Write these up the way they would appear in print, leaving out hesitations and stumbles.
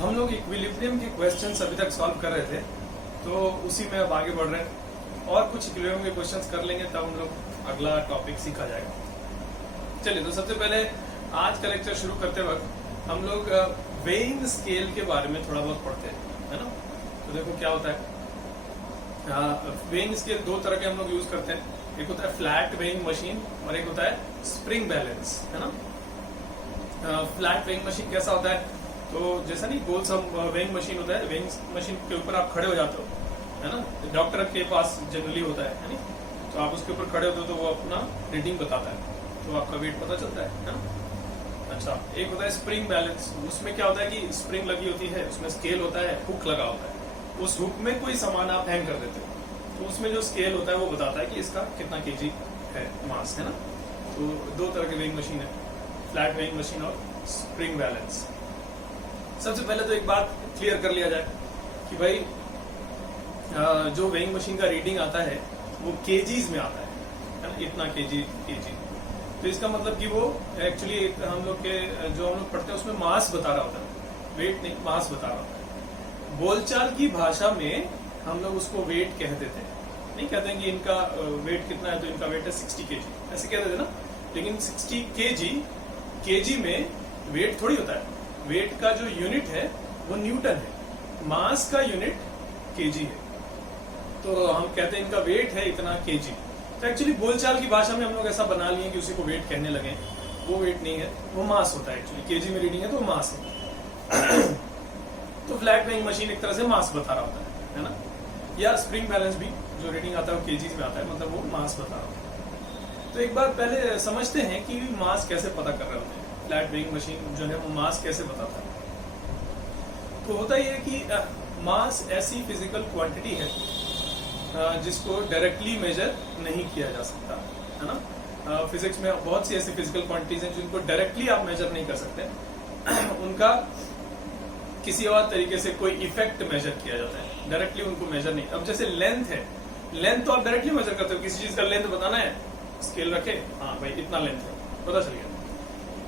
हम लोग इक्विलिब्रियम के क्वेश्चंस अभी तक सॉल्व कर रहे थे, तो उसी में अब आगे बढ़ रहे हैं और कुछ इक्विलिब्रियम के क्वेश्चंस कर लेंगे, तब हम लोग अगला टॉपिक सीखा जाएगा। चलिए, तो सबसे पहले आज का लेक्चर शुरू करते वक्त हम लोग वेइंग स्केल के बारे में थोड़ा बहुत पढ़ते हैं, है ना। तो देखो क्या होता है। वेइंग स्केल दो तरह के हम लोग यूज करते हैं, एक होता है फ्लैट वेइंग मशीन और एक होता है स्प्रिंग बैलेंस, है ना। फ्लैट वेइंग मशीन कैसा होता है, तो जैसा नहीं गोल सा वेइंग मशीन होता है, वेइंग मशीन के ऊपर आप खड़े हो जाते हो, है ना। डॉक्टर के पास जनरली होता है नहीं, तो आप उसके ऊपर खड़े होते हो तो वो अपना रीडिंग बताता है, तो आपका वेट पता चलता है ना। अच्छा, एक होता है स्प्रिंग बैलेंस। उसमें क्या होता है कि स्प्रिंग लगी होती है, उसमें स्केल होता है, हुक लगा होता है, उस हुक में कोई सामान आप हैंग कर देते हो, तो उसमें जो स्केल होता है वो बताता है कि इसका कितना केजी है, मास, है ना। तो दो तरह की वेइंग मशीन है, फ्लैट वेइंग मशीन और स्प्रिंग बैलेंस। सबसे पहले तो एक बात क्लियर कर लिया जाए कि भाई जो वेइंग मशीन का रीडिंग आता है वो केजीज में आता है ना, इतना केजी। तो इसका मतलब कि वो एक्चुअली हम लोग के जो हम लोग पढ़ते हैं उसमें मास बता रहा होता है, वेट नहीं, मास बता रहा होता है। बोलचाल की भाषा में हम लोग उसको वेट कह देते हैं, नहीं कहते हैं कि इनका वेट कितना है, तो इनका वेट है 60 केजी, ऐसे कह देते ना। लेकिन 60 केजी में वेट थोड़ी होता है। वेट का जो यूनिट है वो न्यूटन है, मास का यूनिट केजी है। तो हम कहते हैं इनका वेट है इतना केजी। तो एक्चुअली बोलचाल की भाषा में हम लोग ऐसा बना लिए कि उसी को वेट कहने लगे, वो वेट नहीं है, वो मास होता है। एक्चुअली केजी में रीडिंग है तो मास है। तो फ्लैट वेइंग मशीन एक तरह से मास बता रहा होता है ना। या स्प्रिंग बैलेंस भी जो रीडिंग आता है वो केजीज में आता है, मतलब वो मास बता रहा होता है। तो एक बार पहले समझते हैं कि मास कैसे पता कर रहे होते हैं। फ्लैट वेइंग मशीन जो है वो मास कैसे बताता है। तो होता यह है कि मास ऐसी फिजिकल क्वांटिटी है जिसको डायरेक्टली मेजर नहीं किया जा सकता, है ना। फिजिक्स में बहुत सी ऐसी फिजिकल क्वांटिटीज हैं जिनको डायरेक्टली आप मेजर नहीं कर सकते। उनका किसी और तरीके से कोई इफेक्ट मेजर किया जाता है, डायरेक्टली उनको मेजर नहीं। अब जैसे लेंथ है, लेंथ तो आप डायरेक्टली मेजर करते हो, किसी चीज का लेंथ बताना है, स्केल रखे, हाँ भाई इतना लेंथ है, पता चल गया।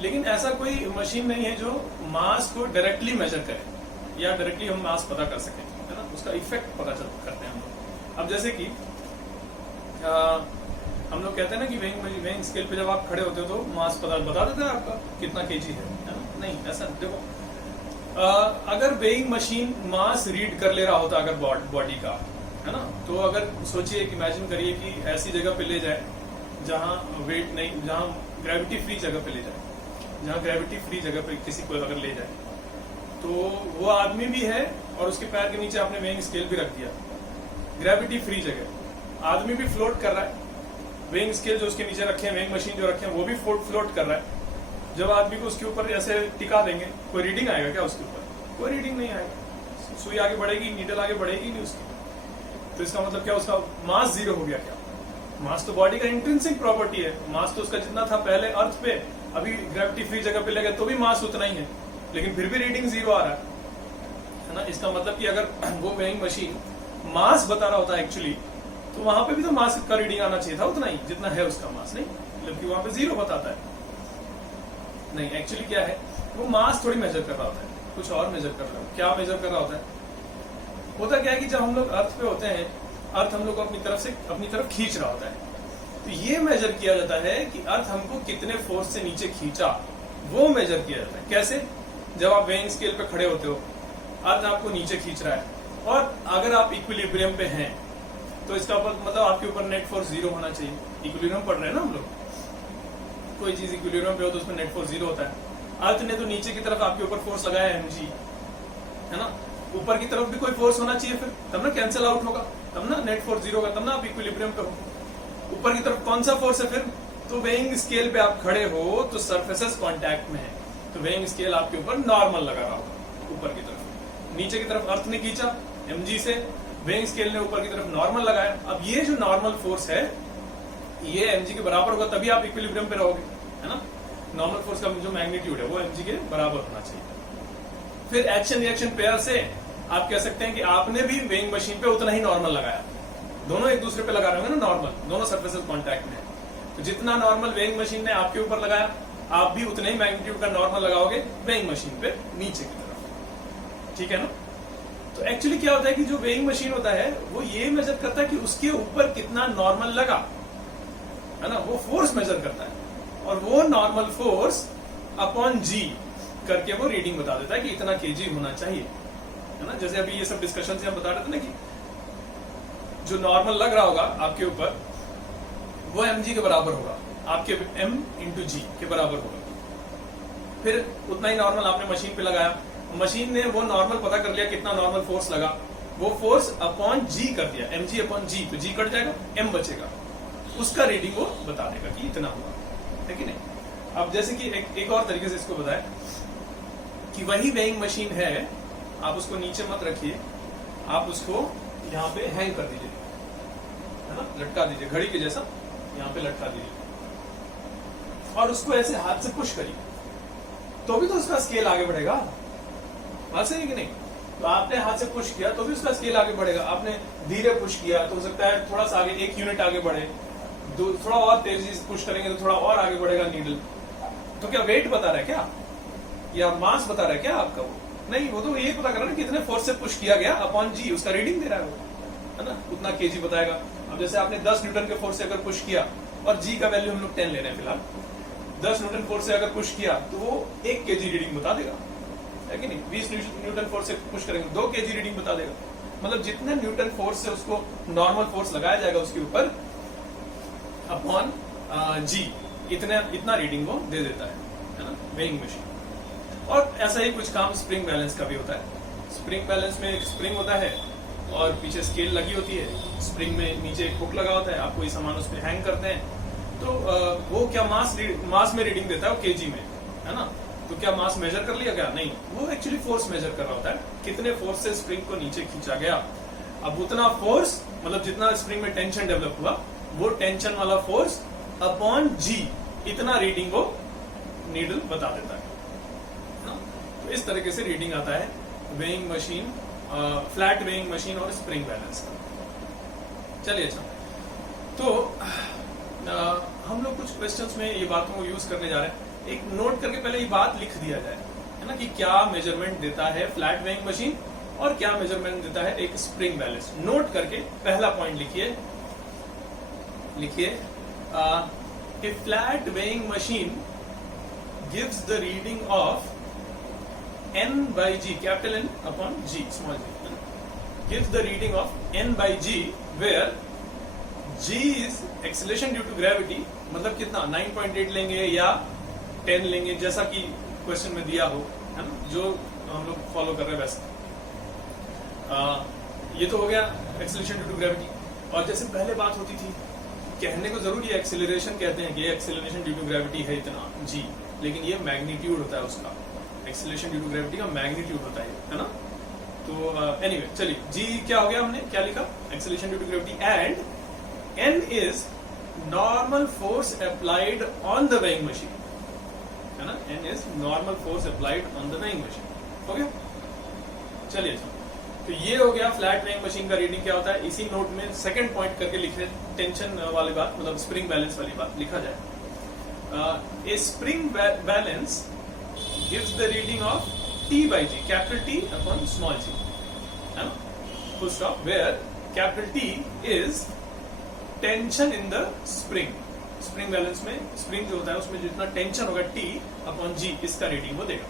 लेकिन ऐसा कोई मशीन नहीं है जो मास को डायरेक्टली मेजर करे या डायरेक्टली हम मास पता कर सकें, है ना। उसका इफेक्ट पता करते हैं हम लोग। अब जैसे कि हम लोग कहते हैं ना कि वेइंग स्केल पे जब आप खड़े होते हो तो मास बता देता है आपका कितना केजी है ना। नहीं, ऐसा देखो, अगर वेइंग मशीन मास रीड कर ले रहा होता अगर बॉडी का, है ना, तो अगर सोचिए, इमेजिन करिए कि ऐसी जगह पे ले जाए जहां वेट नहीं, जहां ग्रेविटी फ्री जगह पे ले जाए, जहां ग्रेविटी फ्री जगह पे किसी को अगर ले जाए, तो वो आदमी भी है और उसके पैर के नीचे आपने वेइंग स्केल भी रख दिया, ग्रेविटी फ्री जगह, आदमी भी फ्लोट कर रहा है, वेइंग स्केल जो उसके नीचे रखे हैं, वेइंग मशीन जो रखे हैं वो भी फ्लोट कर रहा है। जब आदमी को उसके ऊपर ऐसे टिका देंगे, कोई रीडिंग आएगा क्या उसके ऊपर? कोई रीडिंग नहीं आएगा। सुई आगे बढ़ेगी, नीडल आगे बढ़ेगी नहीं उसकी। तो इसका मतलब क्या, उसका मास जीरो हो गया क्या? मास तो बॉडी का इंट्रिंसिक प्रॉपर्टी है, मास तो उसका जितना था पहले अर्थ पे, अभी ग्रेविटी फ्री जगह पे ले गए तो भी मास उतना ही है, लेकिन फिर भी रीडिंग जीरो आ रहा है ना। इसका मतलब कि अगर वो वेइंग मशीन मास बता रहा होता है एक्चुअली, तो वहां पे भी तो मास का रीडिंग आना चाहिए था उतना ही जितना है उसका मास, नहीं, जबकि वहां पे जीरो बताता है। नहीं, एक्चुअली क्या है, वो मास थोड़ी मेजर कर रहा होता है, कुछ और मेजर कर रहा है। क्या मेजर कर रहा होता है? होता क्या है कि जब हम लोग अर्थ पे होते हैं, अर्थ हम लोग को अपनी तरफ खींच रहा होता है, तो ये मेजर किया जाता है कि अर्थ हमको कितने फोर्स से नीचे खींचा, वो मेजर किया जाता है। कैसे? जब आप वेइंग स्केल पे खड़े होते हो, अर्थ आपको नीचे खींच रहा है, और अगर आप इक्विलिब्रियम पे हैं तो इसका मतलब आपके ऊपर नेट फोर्स जीरो होना चाहिए। इक्विलिब्रियम पढ़ रहे हैं ना हम लोग, कोई चीज इक्विलिब्रियम पे हो तो उसमें नेट फोर्स जीरो होता है। अर्थ ने तो नीचे की तरफ आपके ऊपर फोर्स लगाया है mg, है ना। ऊपर की तरफ भी कोई फोर्स होना चाहिए, फिर तब ना कैंसिल आउट होगा, तब ना नेट फोर्स जीरो होगा, तब ना आप इक्विलिब्रियम पे हो। ऊपर की तरफ कौन सा फोर्स है फिर? तो वेइंग स्केल पे आप खड़े हो तो सरफेसेस कांटेक्ट में है, तो वेइंग स्केल आपके ऊपर नॉर्मल लगा रहा होगा ऊपर की तरफ। नीचे की तरफ अर्थ ने खींचा mg से, वेइंग स्केल ने ऊपर की तरफ नॉर्मल लगाया। अब ये जो नॉर्मल फोर्स है ये mg के बराबर होगा, तभी आप इक्विलिब्रियम पे रहोगे, है ना। नॉर्मल फोर्स का जो मैग्नीट्यूड है वो mg के बराबर होना चाहिए। फिर एक्शन रिएक्शन पेयर से आप कह सकते हैं कि आपने भी वेइंग मशीन पे उतना ही नॉर्मल लगाया, दोनों एक दूसरे पे लगा रहे होंगे ना नॉर्मल, दोनों सरफेसेस कांटेक्ट में। तो जितना नॉर्मल वेइंग मशीन ने आपके ऊपर लगाया, आप भी उतने ही मैग्नीट्यूड का नॉर्मल लगाओगे वेइंग मशीन पे नीचे की तरफ। ठीक है ना। तो एक्चुअली क्या होता है कि जो वेइंग मशीन होता है वो ये मेजर करता है कि उसके ऊपर कितना नॉर्मल लगा, है ना, वो फोर्स मेजर करता है और वो नॉर्मल फोर्स अपॉन जी करके वो रीडिंग बता देता है कि इतना केजी होना चाहिए, है ना। जैसे अभी ये सब डिस्कशन से हम बता रहे थे ना कि जो नॉर्मल लग रहा होगा आपके ऊपर वो mg के बराबर होगा, आपके m इंटू जी के बराबर होगा। फिर उतना ही नॉर्मल आपने मशीन पे लगाया, मशीन ने वो नॉर्मल पता कर लिया कितना नॉर्मल फोर्स लगा, वो फोर्स अपॉन जी कर दिया, mg अपॉन जी, तो जी कट जाएगा, m बचेगा, उसका रीडिंग वो बता देगा कि इतना हुआ, है कि नहीं। अब जैसे कि एक और तरीके से इसको बताएं कि वही वेइंग मशीन है, आप उसको नीचे मत रखिए, आप उसको यहाँ पे हैंग कर दीजिए, है ना, लटका दीजिए, घड़ी के जैसा यहाँ पे लटका दीजिए और उसको ऐसे हाथ से पुश करिए, तो भी तो उसका स्केल आगे बढ़ेगा, बात सही है कि नहीं। तो आपने हाथ से पुश किया तो भी उसका स्केल आगे बढ़ेगा, आपने धीरे पुश किया तो हो सकता है थोड़ा सा आगे 1 यूनिट आगे बढ़े, थोड़ा और तेजी से पुश करेंगे तो थोड़ा और आगे बढ़ेगा नीडल। तो क्या वेट बता रहा है क्या, या मास बता रहा है क्या आपका? वो नहीं, वो तो ये पता कर रहा है कितने फोर्स से पुश किया गया अपॉन जी, उसका रीडिंग दे रहा है वो, है ना, उतना केजी बताएगा। अब जैसे आपने 10 न्यूटन के फोर्स से अगर पुश किया, और जी का वैल्यू हम लोग 10 ले रहे हैं फिलहाल, 10 न्यूटन फोर्स से अगर पुश किया तो वो 1 केजी रीडिंग बता देगा, है कि नहीं। 20 न्यूटन फोर्स से पुश करेंगे 2 केजी रीडिंग बता देगा। मतलब जितने न्यूटन फोर्स से उसको नॉर्मल फोर्स लगाया जाएगा उसके ऊपर अपॉन जी, इतना रीडिंग वो दे देता है ना, वेइंग मशीन। और ऐसा ही कुछ काम स्प्रिंग बैलेंस का भी होता है। स्प्रिंग बैलेंस में एक स्प्रिंग होता है और पीछे स्केल लगी होती है, स्प्रिंग में नीचे एक हुक लगा होता है, आप कोई सामान उस पर हैंग करते हैं तो वो क्या मास में रीडिंग देता है, वो केजी में, है ना। तो क्या मास मेजर कर लिया? क्या नहीं, वो एक्चुअली फोर्स मेजर कर रहा होता है, कितने फोर्स से स्प्रिंग को नीचे खींचा गया। अब उतना फोर्स, मतलब जितना स्प्रिंग में टेंशन डेवलप हुआ, वो टेंशन वाला फोर्स अपॉन जी, इतना रीडिंग वो नीडल बता देता है ना। तो इस तरीके से रीडिंग आता है weighing machine, flat weighing machine और स्प्रिंग बैलेंस का। चलिए, अच्छा, तो हम लोग कुछ क्वेश्चंस में ये बातों को यूज करने जा रहे हैं। एक नोट करके पहले ये बात लिख दिया जाए, है ना, कि क्या मेजरमेंट देता है फ्लैट वेइंग मशीन और क्या मेजरमेंट देता है एक स्प्रिंग बैलेंस। नोट करके पहला पॉइंट लिखिए, a flat weighing machine gives the reading of n by g, capital N upon g, small g, gives the reading of n by g where g is acceleration due to gravity, मतलब कितना 9.8 लेंगे या 10 लेंगे, जैसा कि question में दिया हो, है ना, जो हम लोग फॉलो कर रहे हैं वैसे। ये तो हो गया एक्सेलरेशन ड्यू टू ग्रेविटी। और जैसे पहले बात होती थी, कहने को जरूर ये एक्सेलरेशन कहते हैं कि एक्सेलरेशन ड्यू टू ग्रेविटी है इतना जी, लेकिन ये मैग्नीट्यूड होता है उसका, एक्सेलरेशन ड्यू टू ग्रेविटी का मैग्नीट्यूड होता है ना। तो एनीवे चलिए, जी क्या हो गया, हमने क्या लिखा, acceleration due to gravity, and N is normal force applied on the weighing machine, है ना, N is normal force applied on the weighing machine. हो गया, चलिए, तो ये हो गया फ्लैट वेइंग मशीन का रीडिंग क्या होता है। इसी नोट में सेकंड पॉइंट करके लिखे, टेंशन वाली बात, मतलब स्प्रिंग बैलेंस वाली बात लिखा जाए। A spring balance gives the reading of T by G, capital T upon small g, है ना, full stop, where capital T is tension in the spring. Spring balance में स्प्रिंग जो होता है उसमें जितना टेंशन होगा T अपॉन G, इसका रीडिंग वो देगा।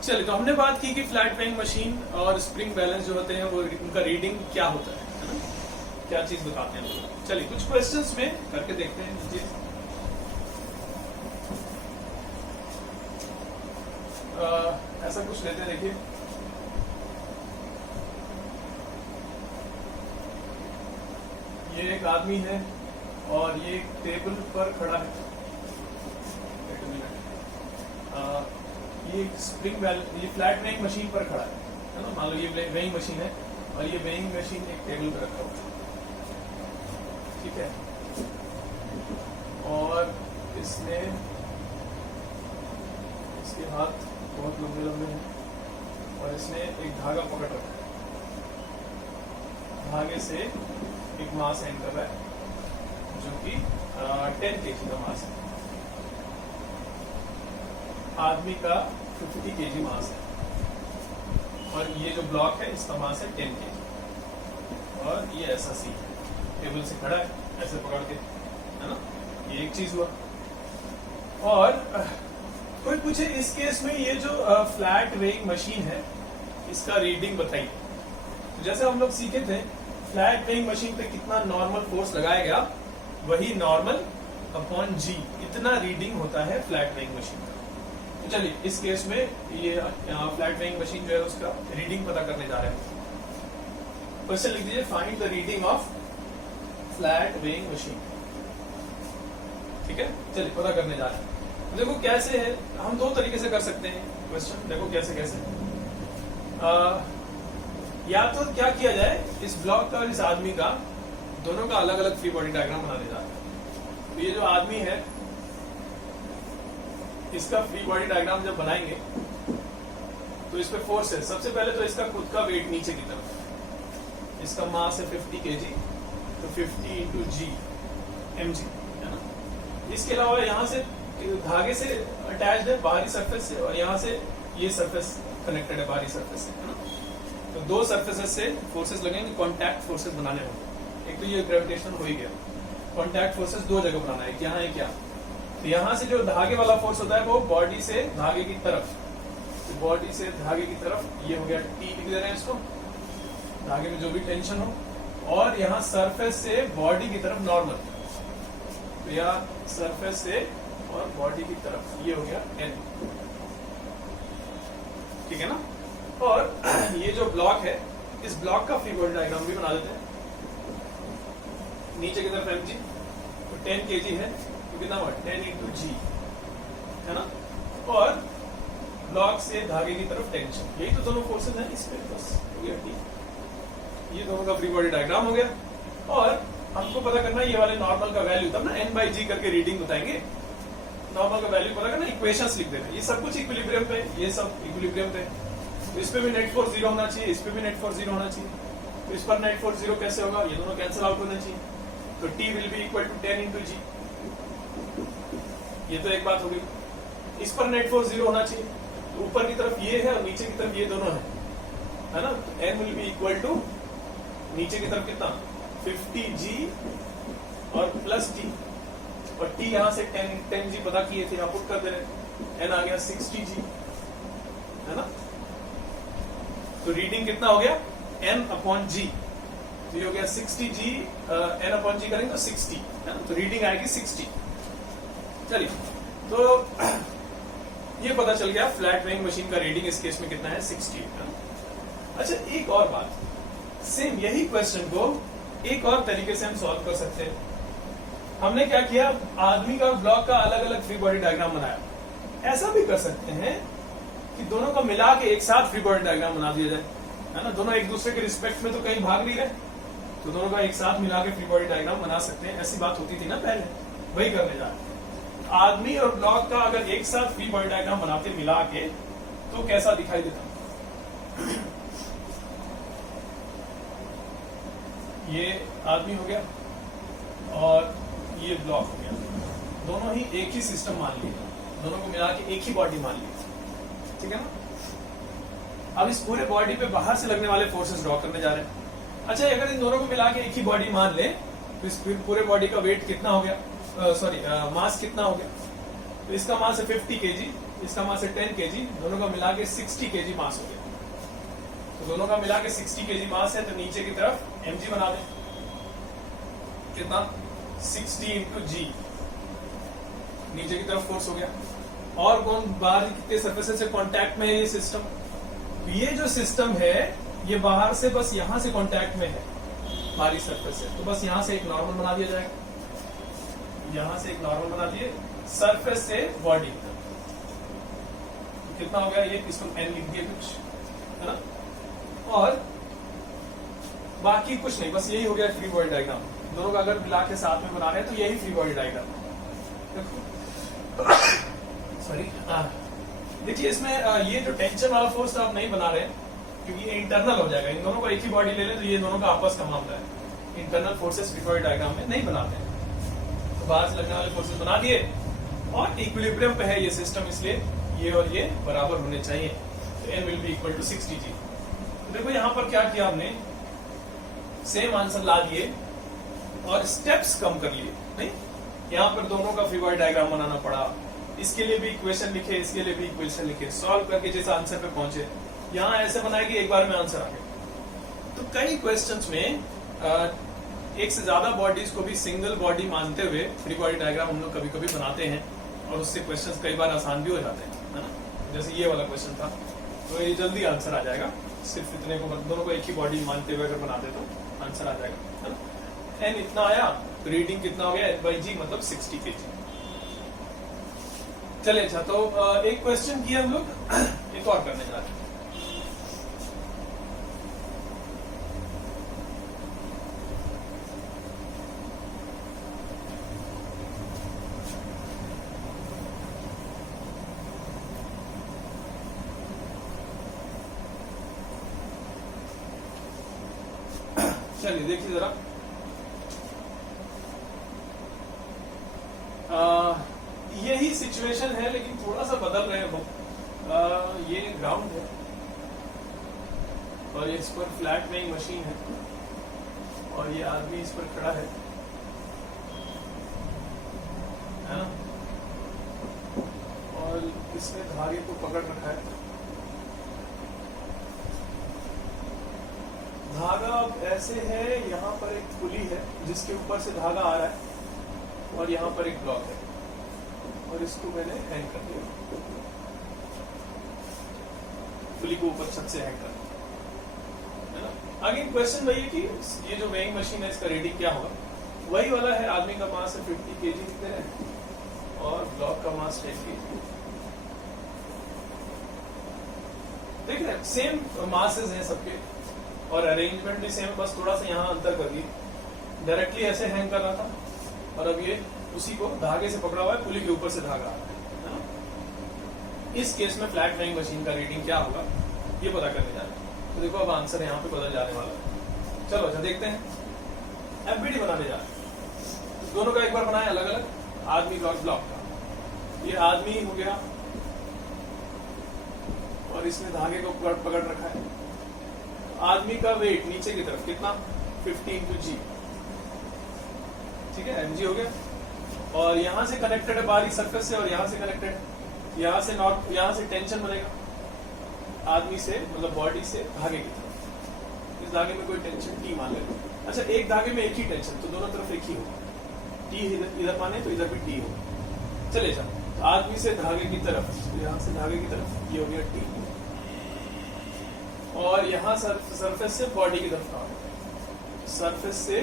चलिए, तो हमने बात की कि फ्लैट वेइंग मशीन और स्प्रिंग बैलेंस जो होते हैं वो उनका रीडिंग क्या होता है ना, क्या चीज बताते हैं लोग। चलिए, कुछ क्वेश्चंस में करके देखते हैं नीचे। ऐसा कुछ लेते हैं, देखिए, ये एक आदमी है और ये एक टेबल पर खड़ा है, ये स्प्रिंग ये फ्लैट वेइंग मशीन पर खड़ा है ना, मान लो ये वेइंग मशीन है और ये वेइंग मशीन एक टेबल पर रखा हुआ, ठीक है, और इसने, इसके हाथ बहुत लंबे लंबे हैं और इसने एक धागा पकड़ रखा है, धागे से एक मास हैंग कर रहा है जो कि 10 kg का मास है। आदमी का 50 kg मास है और ये जो ब्लॉक है इसका मास है 10 kg और ये ऐसा सी है, टेबल से खड़ा है ऐसे पकड़ के, है ना, ये एक चीज हुआ। और कोई पूछे इस केस में ये जो फ्लैट वेइंग मशीन है इसका रीडिंग बताइए। तो जैसे हम लोग सीखे थे फ्लैट वेइंग मशीन पे कितना नॉर्मल फोर्स लगाया गया वही नॉर्मल अपॉन जी, इतना रीडिंग होता है फ्लैट वेइंग मशीन का। तो चलिए इस केस में ये फ्लैट वेइंग मशीन जो है उसका रीडिंग पता करने जा रहे हैं। क्वेश्चन लिख दीजिए find the reading of flat weighing machine. ठीक है, चलिए पता करने जा रहे हैं। देखो कैसे है, हम दो तरीके से कर सकते हैं क्वेश्चन। देखो कैसे कैसे या तो क्या किया जाए, इस ब्लॉक का और इस आदमी का दोनों का अलग अलग फ्री बॉडी डायग्राम बनाने जा रहे हैं। तो ये जो आदमी है इसका फ्री बॉडी डायग्राम जब बनाएंगे तो इस पे फोर्स है। सबसे पहले तो इसका खुद का वेट नीचे की तरफ, इसका मास है 50 kg, तो 50 इंटू जी mg, है ना। इसके अलावा यहाँ से धागे से अटैच्ड है बाहरी सरफेस से और यहाँ से ये सरफेस कनेक्टेड है बाहरी सरफेस से, है ना। तो दो सरफेसेस से फोर्सेस लगेंगे, कॉन्टैक्ट फोर्सेस बनाने होंगे। एक तो ये ग्रेविटेशन हो ही गया, कॉन्टैक्ट फोर्सेस दो जगह बनाना है, यहाँ एक यहाँ। तो यहाँ से जो धागे वाला फोर्स होता है वो बॉडी से धागे की तरफ, तो बॉडी से धागे की तरफ ये हो गया टी, लिख दे रहे हैं इसको, धागे में जो भी टेंशन हो। और यहाँ सरफेस से बॉडी की तरफ नॉर्मल, तो यहाँ सरफेस से और बॉडी की तरफ ये हो गया एन, ठीक है ना। और ये जो ब्लॉक है इस ब्लॉक का फ्री बॉडी डायग्राम भी बना देते हैं। नीचे की तरफ mg, तो 10 kg है तो कितना हुआ 10 इंटू जी, है ना। और ब्लॉक से धागे की तरफ टेंशन, यही तो दोनों फोर्सेस हैं इस पे, बस हो गया ठीक। ये दोनों का फ्री बॉडी डायग्राम हो गया। और हमको पता करना ये वाले नॉर्मल का वैल्यू, तब ना n/g करके रीडिंग बताएंगे। नॉर्मल का वैल्यू पता करना, इक्वेशंस लिख देना। ये सब कुछ इक्विलिब्रियम पे, ये सब इक्विलिब्रियम पे। तो इस पे भी नेट फोर्स 0 होना चाहिए, इस पे भी नेट फोर्स 0 होना चाहिए। तो इस पर नेट फोर्स 0 कैसे होगा, ये दोनों कैंसिल आउट होना चाहिए। तो T will be equal to 10 into g, ये तो एक बात हो गई। इस पर नेट फोर्स 0 होना चाहिए, तो ऊपर की तरफ ये है और नीचे की तरफ ये दोनों है ना। तो N will be equal to नीचे की तरफ कितना 50g और प्लस T, और T यहाँ से 10g पता किए थे, यहाँ पुट कर दे रहे, N आ गया 60g, है ना। तो रीडिंग कितना हो गया N अपॉन जी, तो ये हो गया 60g, N अपॉन जी करेंगे तो 60, है ना। तो रीडिंग आएगी 60। चलिए, तो ये पता चल गया फ्लैट वेइंग मशीन का रीडिंग इस केस में कितना है 60, है ना। अच्छा, एक और बात, सेम यही क्वेश्चन को एक और तरीके से हम सॉल्व कर सकते हैं। हमने क्या किया, आदमी का ब्लॉक का अलग अलग फ्री बॉडी डायग्राम बनाया। ऐसा भी कर सकते हैं कि दोनों को मिला के एक साथ फ्री बॉडी डायग्राम बना दिया जाए, है ना। दोनों एक दूसरे के रिस्पेक्ट में तो कहीं भाग नहीं रहे, तो दोनों का एक साथ मिला के फ्री बॉडी डायग्राम बना सकते हैं। ऐसी बात होती थी ना पहले, वही करने जा रहे हैं। आदमी और ब्लॉक का अगर एक साथ फ्री बॉडी डायग्राम बनाते मिला के तो कैसा दिखाई देता। ये आदमी हो गया और ये ब्लॉक हो गया, दोनों ही एक ही सिस्टम मान लिए, दोनों को मिला के एक ही बॉडी मान ली, ठीक है ना। अब इस पूरे बॉडी पे बाहर से लगने वाले फोर्सेस ड्रॉ करने जा रहे हैं। अच्छा, अगर इन दोनों को मिला के एक ही बॉडी मान ले तो इस पूरे बॉडी का वेट कितना हो गया, मास कितना हो गया। तो इसका मास है 50 kg, इसका मास है 10 kg, दोनों का मिला के 60 kg मास हो गया। तो दोनों का मिला के 60 kg मास है, तो नीचे की तरफ mg बना दें, कितना 60 इंटू जी, नीचे की तरफ फोर्स हो गया। और कौन बाहर कितने सरफेसेस से कांटेक्ट में है ये सिस्टम, ये जो सिस्टम है ये बाहर से बस यहां से कांटेक्ट में है बाहरी सरफेस से, तो बस यहां से एक नॉर्मल बना दिया जाएगा, यहां से एक नॉर्मल बना दिए सरफेस से बॉडी तक। कितना हो गया ये, इसको n लिख दिए कुछ, है ना। और बाकी कुछ नहीं, बस यही हो गया फ्री बॉडी डायग्राम। दोनों का अगर मिला के साथ में बना रहे हैं तो यही फ्री बॉडी डायग्राम। सॉरी, देखिए इसमें ये जो टेंशन वाला फोर्स आप नहीं बना रहे क्योंकि ये इंटरनल हो जाएगा। इन दोनों को एक ही बॉडी ले लें तो ये दोनों का आपस का मामला है। Internal forces free body diagram में नहीं बनाते हैं, तो बाहर से लगने वाले फोर्सेस बना दिए और इक्विलिब्रियम पे है ये सिस्टम, इसलिए ये और ये बराबर होने चाहिए, तो n will be equal to 60 g. तो देखो यहाँ पर क्या किया हमने, सेम आंसर ला दिए और स्टेप्स कम कर लिए। नहीं, यहाँ पर दोनों का फ्री बॉडी डायग्राम बनाना पड़ा, इसके लिए भी इक्वेशन लिखे, इसके लिए भी इक्वेशन लिखे, सॉल्व करके जैसे आंसर पे पहुंचे। यहाँ ऐसे बनाए कि एक बार में आंसर आ गया। तो कई क्वेश्चंस में एक से ज्यादा बॉडीज को भी सिंगल बॉडी मानते हुए फ्री बॉडी डायग्राम हम लोग कभी कभी बनाते हैं, और उससे क्वेश्चंस कई बार आसान भी हो जाते हैं, है ना। जैसे ये वाला क्वेश्चन था, तो ये जल्दी आंसर आ जाएगा, सिर्फ इतने को दोनों को एक ही बॉडी मानते हुए अगर बनाते तो आंसर आ जाएगा, है ना। एन इतना आया, तो रीडिंग कितना हो गया, N/G मतलब 60 kg। चले, अच्छा, तो एक क्वेश्चन किया हम लोग, एक और करने जा रहे हैं। चलिए देखिए जरा, यही सिचुएशन है लेकिन थोड़ा सा बदल रहे हैं हम। ये ग्राउंड है और ये इस पर फ्लैट वेइंग मशीन है और ये आदमी इस पर खड़ा है ना, और इसने धागे को पकड़ रखा है। धागा ऐसे है, यहाँ पर एक पुली है जिसके ऊपर से धागा आ रहा है और यहाँ पर एक ब्लॉक है और इसको मैंने हैंग कर दिया, पुली को ऊपर छत से हैंग कर दिया, है ना। आगे क्वेश्चन वही है कि ये जो वेइंग मशीन है इसका रीडिंग क्या होगा। वही वाला है, आदमी का मास है 50 kg लिखते हैं और ब्लॉक का मास 10 kg। देख रहे हैं, सेम मासेस हैं सबके और अरेंजमेंट भी सेम, बस थोड़ा सा यहाँ अंतर कर दिए। डायरेक्टली ऐसे हैंग कर रहा था और अब ये उसी को धागे से पकड़ा हुआ है, पुली के ऊपर से धागा आ रहा है। इस केस में फ्लैट वेइंग मशीन का रीडिंग क्या होगा ये पता करने जा रहे हैं। तो देखो अब आंसर यहाँ पे बदल जाने वाला है। चलो अच्छा देखते हैं। एफबीडी बनाने जा रहे हैं, दोनों का एक बार बनाया अलग अलग, आदमी का और ब्लॉक का। ये आदमी हो गया और इसने धागे को पकड़ रखा है। आदमी का वेट नीचे की तरफ कितना, 50 × G, ठीक है, mg हो गया। और यहां से कनेक्टेड है बाहरी सरफेस से और यहां से कनेक्टेड, यहां से टेंशन बनेगा आदमी से, मतलब बॉडी से धागे की तरफ। इस धागे में कोई टेंशन T मान लेते। अच्छा, एक धागे में एक ही टेंशन, तो दोनों तरफ एक ही होगा। T इधर माने तो इधर भी T होगा। चले जा, तो आदमी से धागे की तरफ, यहां से धागे की तरफ, ये हो गया T, और यहाँ सरफेस से बॉडी की तरफ कहा, सरफेस से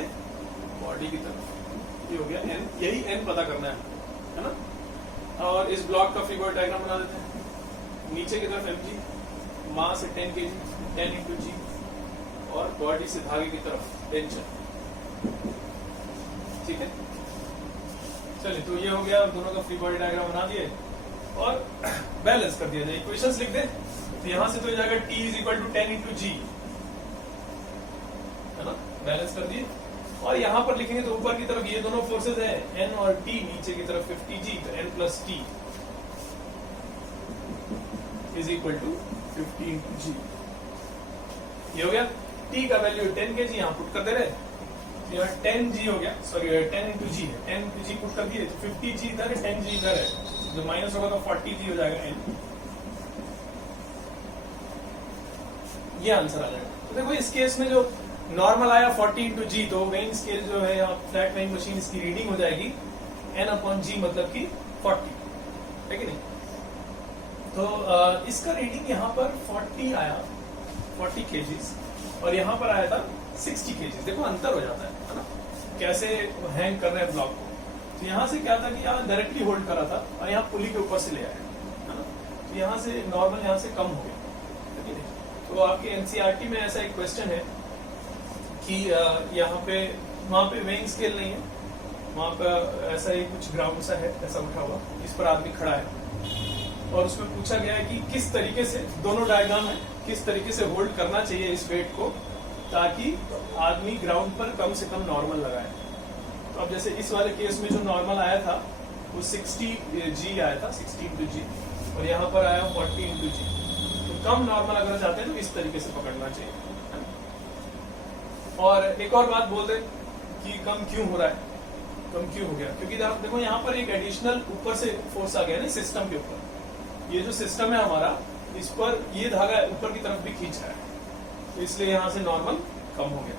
बॉडी की तरफ, ये हो गया n। यही n पता करना है ना। और इस ब्लॉक का फ्री बॉडी डायग्राम बना देते हैं। नीचे की तरफ mg, मास है 10 kg, 10 × G, और बॉडी से धागे की तरफ टेंशन, ठीक है। चलिए, तो ये हो गया, दोनों का फ्री बॉडी डायग्राम बना दिए और बैलेंस कर दिया जाए। इक्वेशंस लिख दें, तो यहां से तो हो जाएगा T = 10 × G, है ना, बैलेंस कर दिए। और यहां पर लिखेंगे तो ऊपर की तरफ ये दोनों फोर्सेस है N और T, नीचे की तरफ 50G, तो N + T = 50 × G। ये हो गया। T का वैल्यू 10 kg, यहाँ पुट कर दे रहे, तो यहाँ 10G हो गया, सॉरी 10 × G है, 10 × G पुट कर दिए, तो 50G इधर है, 10G इधर है, जो माइनस होगा तो 40G हो जाएगा N। ये आंसर आ जाएगा। तो देखो इस केस में जो नॉर्मल आया 40 × G, तो वेइंग स्केल जो है यहाँ फ्लैट वेइंग मशीन, इसकी रीडिंग हो जाएगी N/G मतलब कि 40, है कि नहीं। तो इसका रीडिंग यहाँ पर 40 आया, 40 kg, और यहाँ पर आया था 60 kg। देखो अंतर हो जाता है ना, कैसे हैंग कर रहे हैं ब्लॉक को। तो यहाँ से क्या था कि यहाँ डायरेक्टली होल्ड करा था और यहाँ पुली के ऊपर से ले आया, है ना। तो यहाँ से नॉर्मल यहाँ से कम हो गया, है कि नहीं। तो आपके एनसीईआरटी में ऐसा एक क्वेश्चन है कि यहाँ पे, वहाँ पे वेइंग स्केल नहीं है, वहाँ पर ऐसा ही कुछ ग्राउंड सा है, ऐसा उठा हुआ, इस पर आदमी खड़ा है और उसमें पूछा गया है कि किस तरीके से, दोनों डायग्राम है, किस तरीके से होल्ड करना चाहिए इस वेट को ताकि आदमी ग्राउंड पर कम से कम नॉर्मल लगाए। तो अब जैसे इस वाले केस में जो नॉर्मल आया था वो 60 G आया था, 60 × G, और यहाँ पर आया 40 इंटू जी। तो कम नॉर्मल अगर चाहते हैं तो इस तरीके से पकड़ना चाहिए। और एक और बात बोल दें कि कम क्यों हो रहा है, कम क्यों हो गया, क्योंकि देखो यहाँ पर एक एडिशनल ऊपर से फोर्स आ गया ना सिस्टम के ऊपर। ये जो सिस्टम है हमारा, इस पर ये धागा ऊपर की तरफ भी खींच रहा है, तो इसलिए यहाँ से नॉर्मल कम हो गया।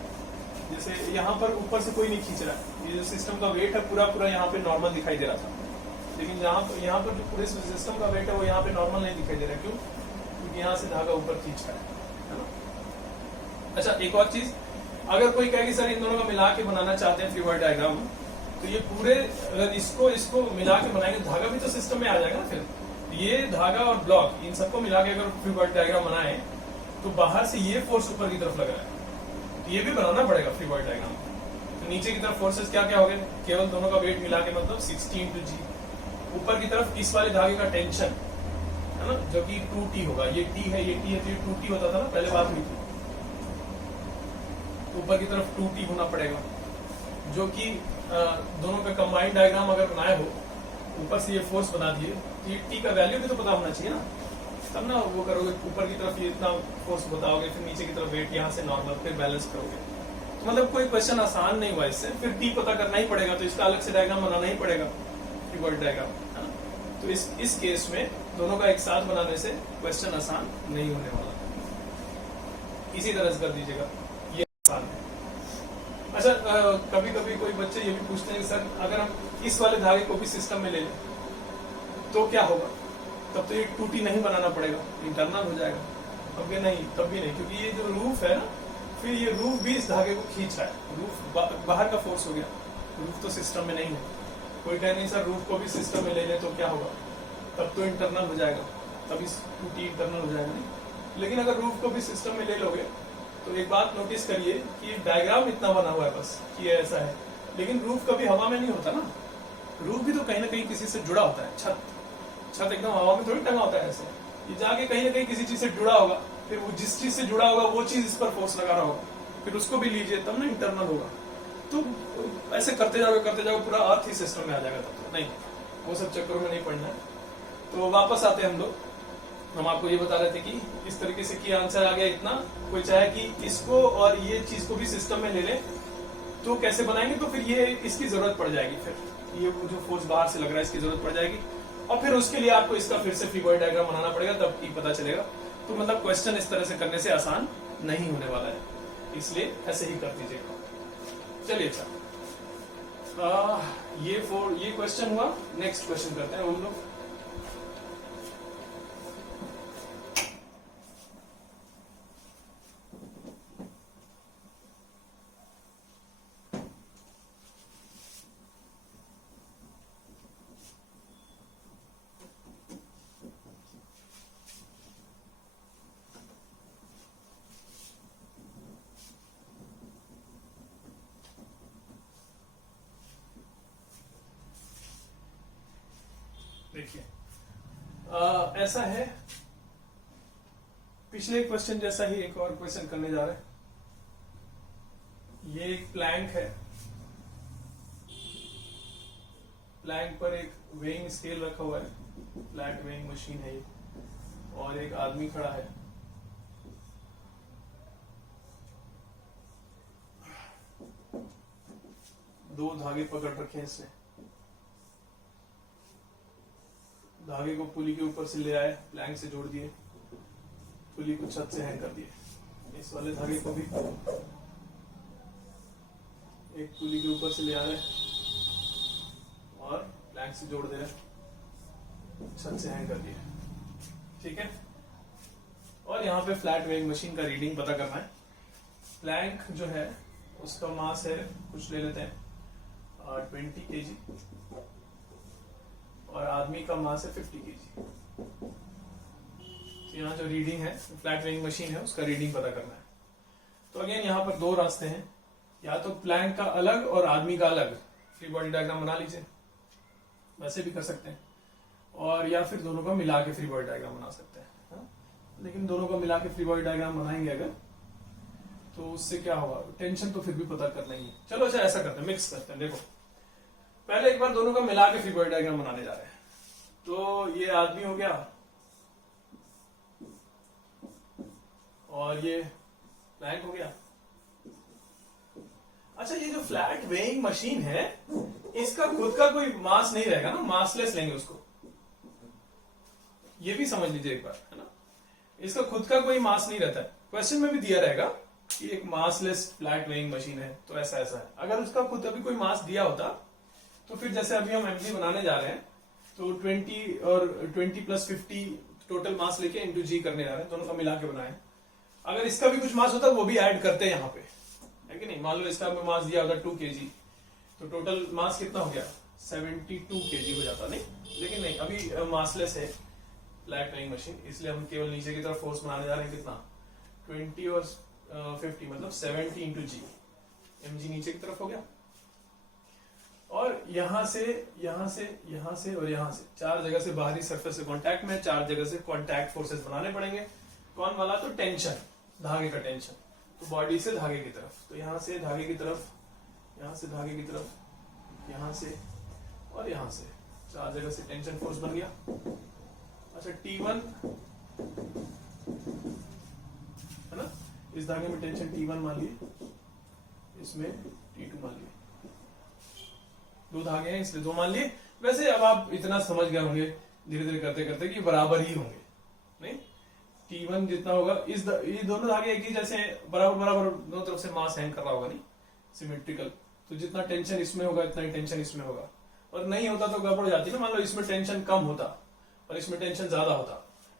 जैसे यहाँ पर ऊपर से कोई नहीं खींच रहा है, ये जो सिस्टम का वेट है पूरा पूरा यहाँ पे नॉर्मल दिखाई दे रहा था, लेकिन यहाँ पर जो पूरे सिस्टम का वेट है वो यहाँ पे नॉर्मल नहीं दिखाई दे रहा है। क्यों? क्योंकि यहाँ से धागा ऊपर खींच रहा है ना। अच्छा, एक और चीज, अगर कोई कहे कि सर इन दोनों का मिला के बनाना चाहते हैं फ्री बॉडी डायग्राम, तो ये पूरे अगर इसको मिला के बनाएंगे, धागा भी तो सिस्टम में आ जाएगा ना। फिर ये धागा और ब्लॉक, इन सबको मिला के अगर फ्री बॉडी डायग्राम बनाए तो बाहर से ये फोर्स ऊपर की तरफ लग रहा है, तो ये भी बनाना पड़ेगा फ्री बॉडी डायग्राम। तो नीचे की तरफ फोर्सेस क्या क्या हो गए, केवल दोनों का वेट मिला के मतलब 60 इंटू जी। ऊपर की तरफ इस वाले धागे का टेंशन है ना, जो कि 2T होगा। ये T है, ये T है, तो ये 2T होता था ना पहले, बात हुई थी। ऊपर की तरफ 2T होना पड़ेगा, जो कि दोनों का कंबाइंड डायग्राम अगर बनाए हो, ऊपर से ये फोर्स बना दिए, तो ये T का वैल्यू भी तो पता होना चाहिए ना, तब ना वो करोगे। ऊपर की तरफ ये इतना फोर्स बताओगे, फिर नीचे की तरफ वेट, यहाँ से नॉर्मल, फिर बैलेंस करोगे। तो मतलब कोई क्वेश्चन आसान नहीं हुआ इससे, फिर T पता करना ही पड़ेगा, तो इसका अलग से डायग्राम बनाना ही पड़ेगा, फ्री बॉडी डायग्राम, है ना। तो इस केस में दोनों का एक साथ बनाने से क्वेश्चन आसान नहीं होने वाला। इसी तरह से कर दीजिएगा, ये आसान है। अच्छा, कभी कभी कोई बच्चे ये भी पूछते हैं कि सर अगर हम इस वाले धागे को भी सिस्टम में ले लें तो क्या होगा, तब तो ये 2T नहीं बनाना पड़ेगा, इंटरनल हो जाएगा। तब भी नहीं, क्योंकि ये जो रूफ है ना, फिर ये रूफ भी इस धागे को खींच रहा है। रूफ बाहर का फोर्स हो गया, रूफ तो सिस्टम में नहीं है। कोई कहे नहीं सर रूफ को भी सिस्टम में ले ले तो क्या होगा, तब तो इंटरनल हो जाएगा, तब इस 2T इंटरनल हो जाएगा नहीं। लेकिन अगर रूफ को भी सिस्टम में ले लोगे तो एक बात नोटिस करिए कि डायग्राम इतना बना हुआ है बस कि ऐसा है, लेकिन रूफ कभी हवा में नहीं होता ना। रूफ भी तो कहीं ना कहीं किसी से जुड़ा होता है। छत एकदम हवा में थोड़ी टंगा होता है ऐसे, ये जाके कहीं ना कहीं किसी चीज से जुड़ा होगा, फिर वो जिस चीज से जुड़ा होगा वो चीज इस पर फोर्स लगा रहा होगा, फिर उसको भी लीजिए, तब ना इंटरनल होगा। तो ऐसे करते जाओगे पूरा अर्थ ही सिस्टम में आ जाएगा। तब तो नहीं, वो सब चक्करों में नहीं पड़ना है। तो वापस आते हैं हम आपको ये बता रहे थे कि इस तरीके से कि आंसर आ गया इतना। कोई चाहे कि इसको और ये चीज को भी सिस्टम में ले ले तो कैसे बनाएंगे, तो फिर ये इसकी जरूरत पड़ जाएगी, फिर ये जो फोर्स बाहर से लग रहा है इसकी जरूरत पड़ जाएगी, और फिर उसके लिए आपको इसका फिर से फ्री बॉडी डायग्राम बनाना पड़ेगा, तब ही पता चलेगा। तो मतलब क्वेश्चन इस तरह से करने से आसान नहीं होने वाला है, इसलिए ऐसे ही कर दीजिएगा। चलिए, अच्छा, ये क्वेश्चन हुआ। नेक्स्ट क्वेश्चन करते हैं हम लोग। देखिए, ऐसा है, पिछले क्वेश्चन जैसा ही एक और क्वेश्चन करने जा रहे हैं। ये एक प्लैंक है, प्लैंक पर एक वेइंग स्केल रखा हुआ है, फ्लैट वेइंग मशीन है ये, और एक आदमी खड़ा है। दो धागे पकड़ रखे हैं इसने, धागे को पुली के ऊपर से ले आए, प्लैंक से जोड़ दिए, पुली को छत से हैंग कर दिए। इस वाले धागे को भी एक पुली के ऊपर से ले आ रहे और प्लैंक से जोड़ दे रहे, छत से हैंग कर दिए, ठीक है। और यहाँ पे फ्लैट वेइंग मशीन का रीडिंग पता करना है। प्लैंक जो है उसका मास है, कुछ ले लेते हैं 20 kg, और आदमी का मास है 50 kg। तो यहाँ जो रीडिंग है, फ्लैट वेइंग मशीन है, उसका रीडिंग पता करना है। तो अगेन यहाँ पर दो रास्ते हैं, या तो प्लैंक का अलग और आदमी का अलग फ्री बॉडी डायग्राम बना लीजिए, वैसे भी कर सकते हैं, और या फिर दोनों को मिला के फ्री बॉडी डायग्राम बना सकते हैं, हा? लेकिन दोनों को मिला के फ्री बॉडी डायग्राम बनाएंगे अगर, तो उससे क्या होगा, टेंशन तो फिर भी पता करना ही है। चलो अच्छा, ऐसा करते हैं, मिक्स करते हैं। देखो, पहले एक बार दोनों का मिला के फ्री बॉडी डायग्राम बनाने जा रहे हैं। तो ये आदमी हो गया और ये प्लैंक हो गया। अच्छा, ये जो फ्लैट वेइंग मशीन है इसका खुद का कोई मास नहीं रहेगा ना, मासलेस लेंगे उसको, ये भी समझ लीजिए एक बार, है ना। इसका खुद का कोई मास नहीं रहता है। क्वेश्चन में भी दिया रहेगा कि एक मासलेस फ्लैट वेइंग मशीन है, तो ऐसा ऐसा है। अगर उसका खुद अभी कोई मास दिया होता तो फिर जैसे अभी हम mg बनाने जा रहे हैं तो 20 और 20 प्लस 50 टोटल मास लेके इंटू जी करने जा रहे हैं, दोनों का मिला के बनाए। अगर इसका भी कुछ मास होता वो भी ऐड करते हैं यहाँ पे, है कि नहीं। मान लो इसका मास दिया होता 2 kg, तो टोटल मास कितना हो गया 72 kg हो जाता, नहीं। लेकिन नहीं, अभी मासलेस है फ्लैट वेइंग मशीन, इसलिए हम केवल नीचे की तरफ फोर्स बनाने जा रहे हैं। कितना 20 और 50 मतलब 70 इंटू जी, mg नीचे की तरफ हो गया। और यहां से यहां से यहां से और यहां से 4 जगह से बाहरी सरफेस से कांटेक्ट में 4 जगह से कांटेक्ट फोर्सेस बनाने पड़ेंगे। कौन वाला, तो टेंशन, धागे का टेंशन, तो बॉडी से धागे की तरफ, तो यहां से धागे की तरफ, यहां से धागे की तरफ, यहां से और यहां से 4 जगह से टेंशन फोर्स बन गया। अच्छा, T1 है ना, इस धागे में टेंशन T1 मान लिए, इसमें T2 मान लिए, 2 धागे हैं इसलिए 2 मान लिए। वैसे अब आप इतना समझ गए होंगे धीरे धीरे करते करते कि बराबर ही होंगे, नहीं। T1 जितना होगा, ये दोनों धागे एक ही जैसे बराबर बराबर दोनों तरफ से मास हैंग कर रहा होगा, नहीं, सिमेट्रिकल, तो जितना टेंशन इसमें होगा इतना ही टेंशन इसमें होगा। और नहीं होता तो गड़बड़ हो जाती है ना, मान लो इसमें टेंशन कम होता और इसमें टेंशन ज्यादा होता,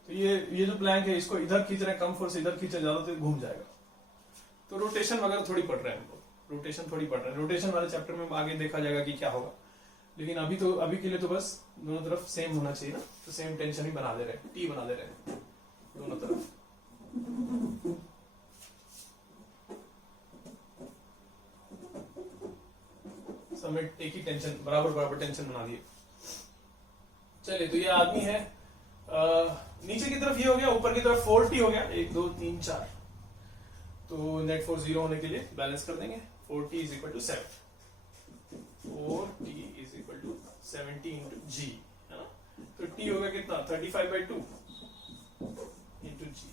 तो ये जो प्लैंक है इसको इधर खींच रहे हैं कम फोर्स, इधर खींचे ज्यादा तो घूम जाएगा। तो रोटेशन वगैरह थोड़ी पड़ रहा है हमको, रोटेशन थोड़ी पड़ रहा है। रोटेशन वाले चैप्टर में आगे देखा जाएगा कि क्या होगा, लेकिन अभी के लिए तो बस दोनों तरफ सेम होना चाहिए ना, तो सेम टेंशन ही बना दे रहे हैं, टी बना दे रहे हैं दोनों तरफ। समेट एक ही टेंशन, बराबर बराबर टेंशन बना दिए। चलिए, तो ये आदमी है, नीचे की तरफ ये हो गया, ऊपर की तरफ 4T हो गया, 1 2 3 4, तो नेट फोर्स 0 होने के लिए बैलेंस कर देंगे। 4T is equal to 7, 4T is equal to 70 into g, है ना। तो T हो गया कितना 35/2 इंटू जी,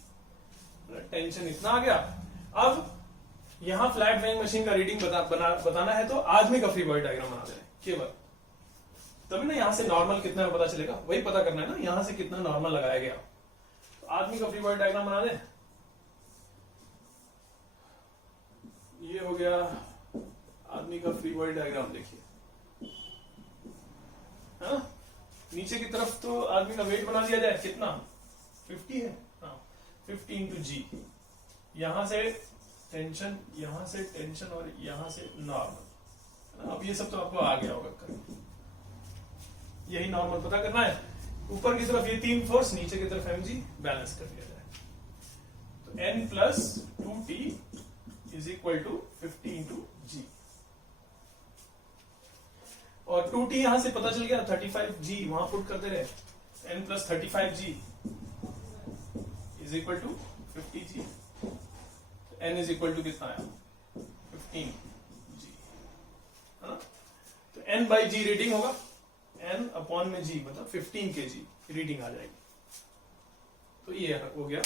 टेंशन इतना आ गया। अब यहां फ्लैट वेइंग मशीन का रीडिंग बताना है तो आदमी का फ्री बॉडी डायग्राम बना दे रहे हैं केवल, तभी ना यहां से नॉर्मल कितना है पता चलेगा, वही पता करना है ना, यहां से कितना नॉर्मल लगाया गया। तो आदमी का फ्री बॉडी डायग्राम बना दे। ये हो गया आदमी का फ्री बॉडी डायग्राम, देखिए, है ना। नीचे की तरफ तो आदमी का वेट बना दिया जाए, कितना 50 है, हाँ 50 इंटू जी, यहां से टेंशन, यहां से टेंशन और यहां से नॉर्मल। अब ये सब तो आपको आ गया होगा करके, यही नॉर्मल पता करना है। ऊपर की तरफ ये 3 फोर्स, नीचे की तरफ mg, बैलेंस कर दिया जाए। तो n plus 2t is equal to 50 into g, और 2t यहां से पता चल गया 35g, वहां पुट करते रहे, n plus 35g is equal to 50g, n is equal to कितना आया 15g, है ना। तो n बाई जी रीडिंग होगा, n अपॉन में g मतलब 15 kg रीडिंग आ जाएगी। तो ये हो गया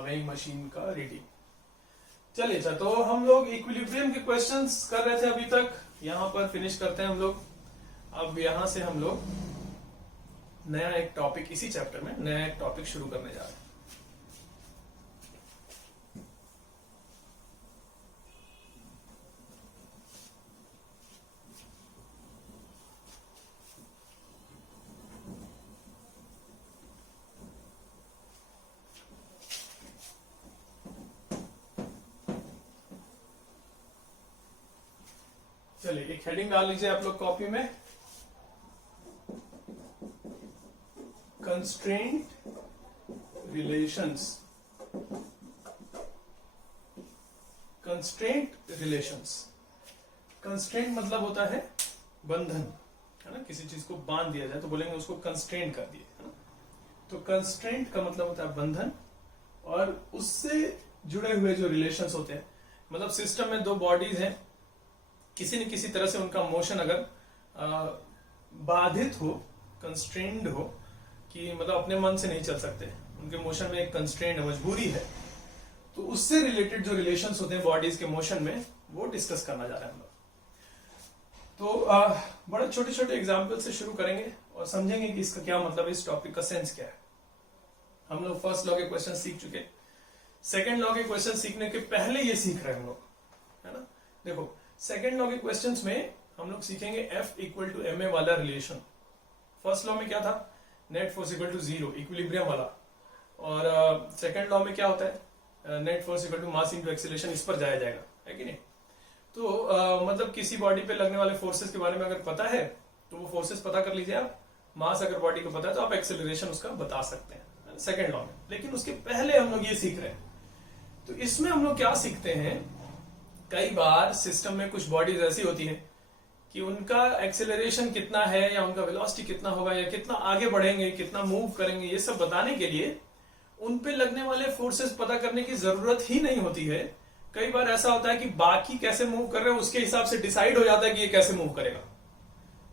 वेइंग मशीन का रीडिंग। चलिए, अच्छा, तो हम लोग इक्विलिब्रियम के क्वेश्चंस कर रहे थे अभी तक, यहां पर फिनिश करते हैं हम लोग। अब यहां से हम लोग नया एक टॉपिक, इसी चैप्टर में नया एक टॉपिक शुरू करने जा रहे हैं। चलिए, एक हेडिंग डाल लीजिए आप लोग कॉपी में, constraint relations. Constraint relations, constraint मतलब होता है बंधन, है ना। किसी चीज को बांध दिया जाए तो बोलेंगे उसको कंस्ट्रेंट कर दिए, है ना। तो कंस्ट्रेंट का मतलब होता है बंधन, और उससे जुड़े हुए जो रिलेशंस होते हैं, मतलब सिस्टम में 2 बॉडीज हैं, किसी न किसी तरह से उनका मोशन अगर बाधित हो, कंस्ट्रेंड हो, कि मतलब अपने मन से नहीं चल सकते, उनके मोशन में एक कंस्ट्रेंट मजबूरी है, तो उससे रिलेटेड जो रिलेशंस होते हैं बॉडीज के मोशन में, वो डिस्कस करना जा रहे हैं हम लोग। तो बड़े छोटे छोटे एग्जाम्पल से शुरू करेंगे और समझेंगे कि इसका क्या मतलब है, इस टॉपिक का सेंस क्या है। हम लोग फर्स्ट लॉ के क्वेश्चन सीख चुके, सेकंड लॉ के क्वेश्चन सीखने के पहले ये सीख रहे हैं हम लोग, है ना। देखो सेकंड लॉ के क्वेश्चंस में हम लोग सीखेंगे F इक्वल टू ma वाला रिलेशन। फर्स्ट लॉ में क्या था, net force equal to 0, equilibrium वाला। और सेकंड लॉ में क्या होता है, net force equal to mass into acceleration, इस पर जाया जाएगा, है कि नहीं। तो मतलब किसी बॉडी पे लगने वाले फोर्सेस के बारे में अगर पता है तो वो फोर्सेस पता कर लीजिए आप। मास अगर बॉडी को पता है तो आप एक्सेलरेशन उसका बता सकते हैं सेकंड लॉ में। लेकिन उसके पहले हम लोग ये सीख रहे हैं, तो इसमें हम लोग क्या सीखते हैं, कई बार सिस्टम में कुछ बॉडीज ऐसी होती हैं कि उनका एक्सेलरेशन कितना है या उनका वेलोसिटी कितना होगा या कितना आगे बढ़ेंगे, कितना मूव करेंगे, ये सब बताने के लिए उन पे लगने वाले फोर्सेस पता करने की जरूरत ही नहीं होती है। कई बार ऐसा होता है कि बाकी कैसे मूव कर रहे हैं उसके हिसाब से डिसाइड हो जाता है कि ये कैसे मूव करेगा।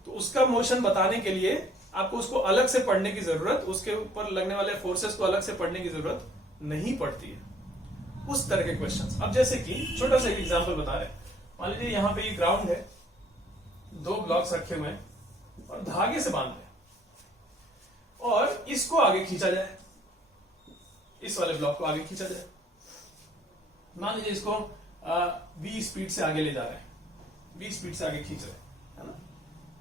तो उसका मोशन बताने के लिए आपको उसको अलग से पढ़ने की जरूरत, उसके ऊपर लगने वाले फोर्सेस को अलग से पढ़ने की जरूरत नहीं पड़ती है। उस तरह के क्वेश्चंस। अब जैसे कि छोटा सा एक एग्जांपल बता रहे हैं, मान लीजिए यहाँ पे ये ग्राउंड है, 2 ब्लॉक्स रखे हुए हैं और धागे से बांध रहे और इसको आगे खींचा जाए, इस वाले ब्लॉक को आगे खींचा जाए। मान लीजिए इसको v स्पीड से आगे ले जा रहे हैं, v स्पीड से आगे खींच रहे हैं, है ना।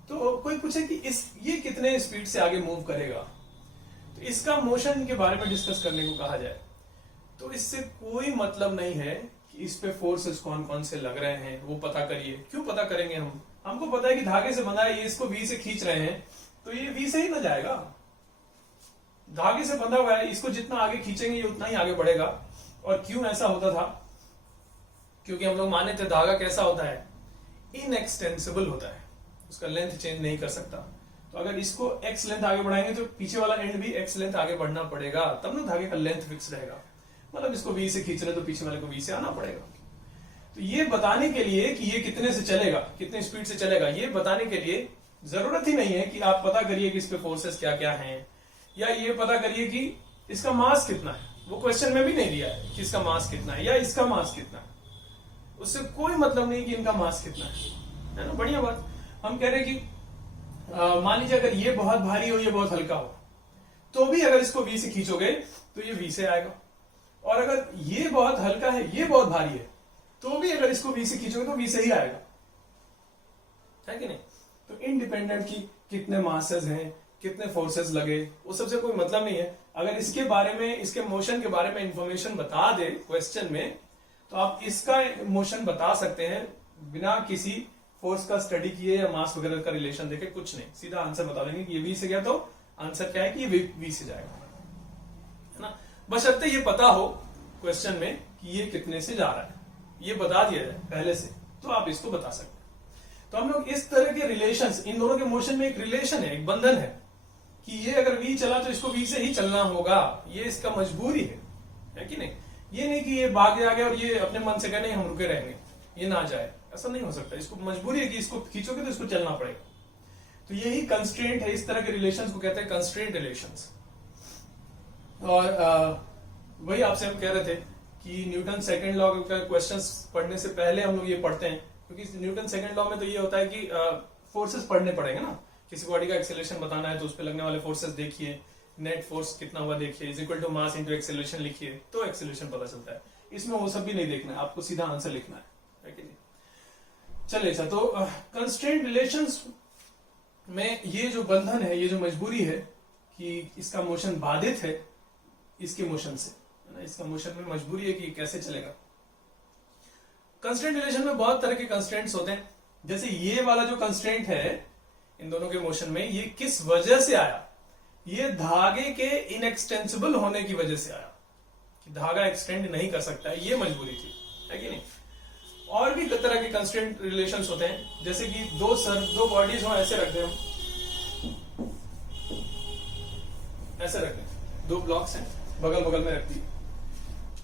तो कोई पूछे कि ये कितने स्पीड से आगे मूव करेगा, तो इसका मोशन के बारे में डिस्कस करने को कहा जाए तो इससे कोई मतलब नहीं है कि इस पे फोर्सेस कौन कौन से लग रहे हैं वो पता करिए। क्यों पता करेंगे हमको पता है कि धागे से बंधा है, ये इसको v से खींच रहे हैं तो ये v से ही ना जाएगा। धागे से बंधा हुआ है, इसको जितना आगे खींचेंगे ये उतना ही आगे बढ़ेगा। और क्यों ऐसा होता था, क्योंकि हम लोग माने थे धागा कैसा होता है, इनएक्सटेंसिबल होता है, उसका लेंथ चेंज नहीं कर सकता। तो अगर इसको x लेंथ आगे बढ़ाएंगे तो पीछे वाला एंड भी x लेंथ आगे बढ़ना पड़ेगा, तब ना धागे का लेंथ फिक्स रहेगा। मतलब इसको v से खींच रहे तो पीछे वाले को v से आना पड़ेगा। तो ये बताने के लिए कि ये कितने से चलेगा, कितने स्पीड से चलेगा, ये बताने के लिए जरूरत ही नहीं है कि आप पता करिए कि इस पे फोर्सेस क्या क्या हैं, या ये पता करिए कि इसका मास कितना है। वो क्वेश्चन में भी नहीं दिया है कि इसका मास कितना है या इसका मास कितना है, उससे कोई मतलब नहीं कि इनका मास कितना है ना। बढ़िया बात। हम कह रहे हैं कि मान लीजिए अगर ये बहुत भारी हो, ये बहुत हल्का हो, तो भी अगर इसको v से खींचोगे तो ये v से आएगा। और अगर ये बहुत हल्का है, ये बहुत भारी है, तो भी अगर इसको v से खींचोगे तो v से ही आएगा, है कि नहीं। तो इंडिपेंडेंट की कितने मासेस हैं, कितने फोर्सेस लगे, वो सबसे कोई मतलब नहीं है। अगर इसके बारे में, इसके मोशन के बारे में इंफॉर्मेशन बता दे क्वेश्चन में, तो आप इसका मोशन बता सकते हैं बिना किसी फोर्स का स्टडी किए या मास वगैरह का रिलेशन देखे, कुछ नहीं, सीधा आंसर बता देंगे कि ये v से गया तो आंसर क्या है कि ये v से जाएगा, है ना। बशर्ते ये पता हो क्वेश्चन में कि ये कितने से जा रहा है, ये बता दिया जाए पहले से, तो आप इसको बता सकते हैं। तो हम लोग इस तरह के रिलेशंस, इन दोनों के मोशन में एक रिलेशन है, एक बंधन है कि ये अगर v चला तो इसको v से ही चलना होगा, ये इसका मजबूरी है कि नहीं। ये नहीं कि ये भाग आ गया और ये अपने मन से कहे नहीं हम रुके रहेंगे, ये ना जाए, ऐसा नहीं हो सकता। इसको मजबूरी है कि इसको खींचोगे तो इसको चलना पड़ेगा। तो यही कंस्ट्रेंट है, इस तरह के रिलेशंस को कहते हैं कंस्ट्रेंट रिलेशंस। और वही आपसे हम कह रहे थे कि न्यूटन सेकंड लॉ का क्वेश्चंस पढ़ने से पहले हम लोग ये पढ़ते हैं, क्योंकि न्यूटन सेकंड लॉ में तो ये होता है कि फोर्सेस पढ़ने पड़ेंगे ना। किसी बॉडी का एक्सेलरेशन बताना है तो उस पर लगने वाले फोर्सेस देखिए, नेट फोर्स कितना हुआ देखिए, is equal to mass into acceleration लिखिए, तो एक्सेलरेशन पता चलता है। इसमें वो सब भी नहीं देखना है, आपको सीधा आंसर लिखना है कि नहीं। चलिए अच्छा, तो कंस्ट्रेंट रिलेशंस में ये जो बंधन है, ये जो मजबूरी है कि इसका मोशन बाधित है इसके मोशन से, है ना। इसका मोशन में मजबूरी है कि कैसे चलेगा। कंस्ट्रेंट रिलेशन में बहुत तरह के कंस्ट्रेंट्स होते हैं। जैसे ये वाला जो कंस्ट्रेंट है इन दोनों के मोशन में, ये किस वजह से आया, ये धागे के इनएक्सटेंसिबल होने की वजह से आया, कि धागा एक्सटेंड नहीं कर सकता है, ये मजबूरी थी, है कि नहीं। और भी तरह के कंस्ट्रेंट रिलेशंस होते हैं, जैसे कि दो बॉडीज हो, ऐसे रख दे हम, ऐसे रख दे, 2 ब्लॉक्स हैं बगल बगल में रख दी।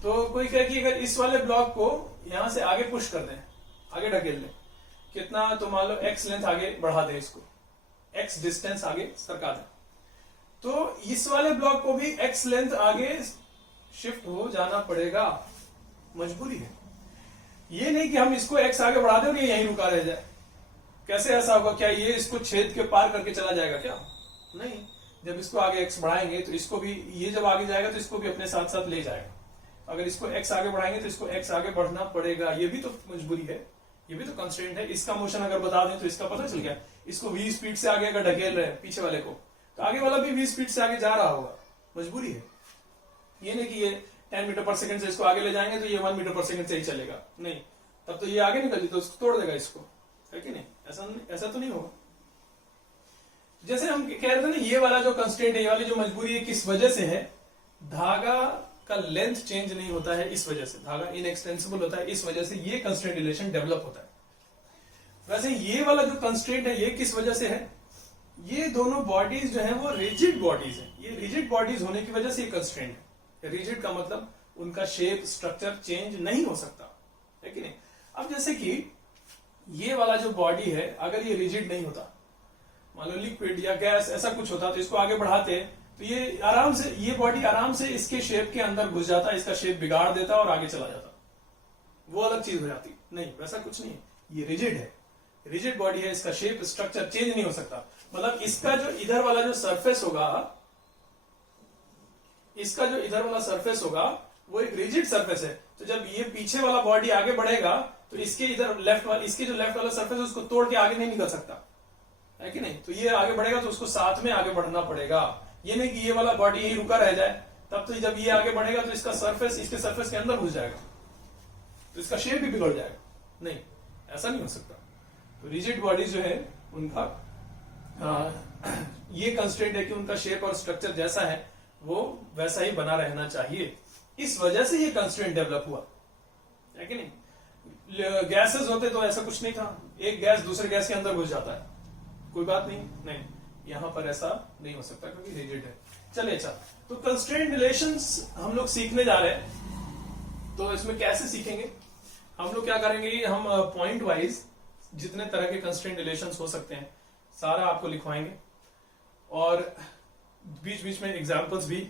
तो कोई कहे कि अगर इस वाले ब्लॉक को यहां से आगे पुश कर दें, आगे ढकेल दें, कितना, तो मान लो x लेंथ आगे बढ़ा दे, इसको x डिस्टेंस आगे सरका दें, तो इस वाले ब्लॉक को भी x लेंथ आगे शिफ्ट हो जाना पड़ेगा, मजबूरी है। ये नहीं कि हम इसको x आगे बढ़ा दें और ये यहीं रुका रह जाए। कैसे ऐसा होगा? क्या ये इसको छेद के पार करके चला जाएगा क्या? नहीं, जब इसको आगे x बढ़ाएंगे तो इसको भी, ये जब आगे जाएगा तो इसको भी अपने साथ साथ ले जाएगा। अगर इसको x आगे बढ़ाएंगे तो इसको x आगे बढ़ना पड़ेगा। ये भी तो मजबूरी है, ये भी तो कंस्ट्रेंट है। इसका मोशन अगर बता दें तो इसका पता चल गया। इसको v स्पीड से आगे अगर ढकेल रहे हैं पीछे वाले को, तो आगे वाला भी v स्पीड से आगे जा रहा होगा। मजबूरी है। ये नहीं कि ये 10 मीटर पर सेकंड से इसको आगे ले जाएंगे तो ये 1 मीटर पर सेकंड से ही चलेगा, नहीं, तब तो ये आगे निकल तो उसको तोड़ देगा इसको, है कि नहीं? ऐसा तो नहीं होगा। जैसे हम कह रहे थे ना, ये वाला जो कंस्ट्रेंट है, ये वाली जो मजबूरी है, किस वजह से है? धागा का लेंथ चेंज नहीं होता है, इस वजह से। धागा इनएक्सटेंसिबल होता है, इस वजह से ये कंस्ट्रेंट रिलेशन डेवलप होता है। वैसे ये वाला जो कंस्ट्रेंट है, ये किस वजह से है? ये दोनों बॉडीज जो है वो रिजिड बॉडीज है। ये रिजिड बॉडीज होने की वजह से ये कंस्ट्रेंट है। रिजिड का मतलब उनका शेप, स्ट्रक्चर चेंज नहीं हो सकता, है कि नहीं? अब जैसे कि ये वाला जो बॉडी है, अगर ये रिजिड नहीं होता, मान लो लिक्विड या गैस ऐसा कुछ होता, तो इसको आगे बढ़ाते तो ये आराम से, ये बॉडी आराम से इसके शेप के अंदर घुस जाता, इसका शेप बिगाड़ देता और आगे चला जाता, वो अलग चीज हो जाती। नहीं, वैसा कुछ नहीं है। ये रिजिड है, रिजिड बॉडी है, इसका शेप, स्ट्रक्चर चेंज नहीं हो सकता। मतलब इसका जो इधर वाला जो सरफेस होगा, इसका जो इधर वाला सरफेस होगा वो एक रिजिड सरफेस है। तो जब ये पीछे वाला बॉडी आगे बढ़ेगा तो इसके इधर लेफ्ट वाला, इसके जो लेफ्ट वाला सरफेस है उसको तोड़ के आगे नहीं निकल सकता, है कि नहीं? तो ये आगे बढ़ेगा तो उसको साथ में आगे बढ़ना पड़ेगा। ये नहीं कि ये वाला बॉडी यही रुका रह जाए, तब तो जब ये आगे बढ़ेगा तो इसका सरफेस इसके सरफेस के अंदर घुस जाएगा, तो इसका शेप भी बिगड़ जाएगा। नहीं, ऐसा नहीं हो सकता। तो रिजिड बॉडीज जो है उनका ये कंस्ट्रेंट है कि उनका शेप और स्ट्रक्चर जैसा है वो वैसा ही बना रहना चाहिए। इस वजह से ये कंस्ट्रेंट डेवलप हुआ, है कि नहीं? गैसेस होते तो ऐसा कुछ नहीं था, एक गैस दूसरे गैस के अंदर घुस जाता है, कोई बात नहीं, यहां पर ऐसा नहीं हो सकता क्योंकि रिजिड है। चलिए, अच्छा, तो कंस्ट्रेंट रिलेशंस हम लोग सीखने जा रहे हैं। तो इसमें कैसे सीखेंगे? हम लोग क्या करेंगे, हम पॉइंट वाइज जितने तरह के कंस्ट्रेंट रिलेशंस हो सकते हैं सारा आपको लिखवाएंगे और बीच बीच में एग्जांपल्स भी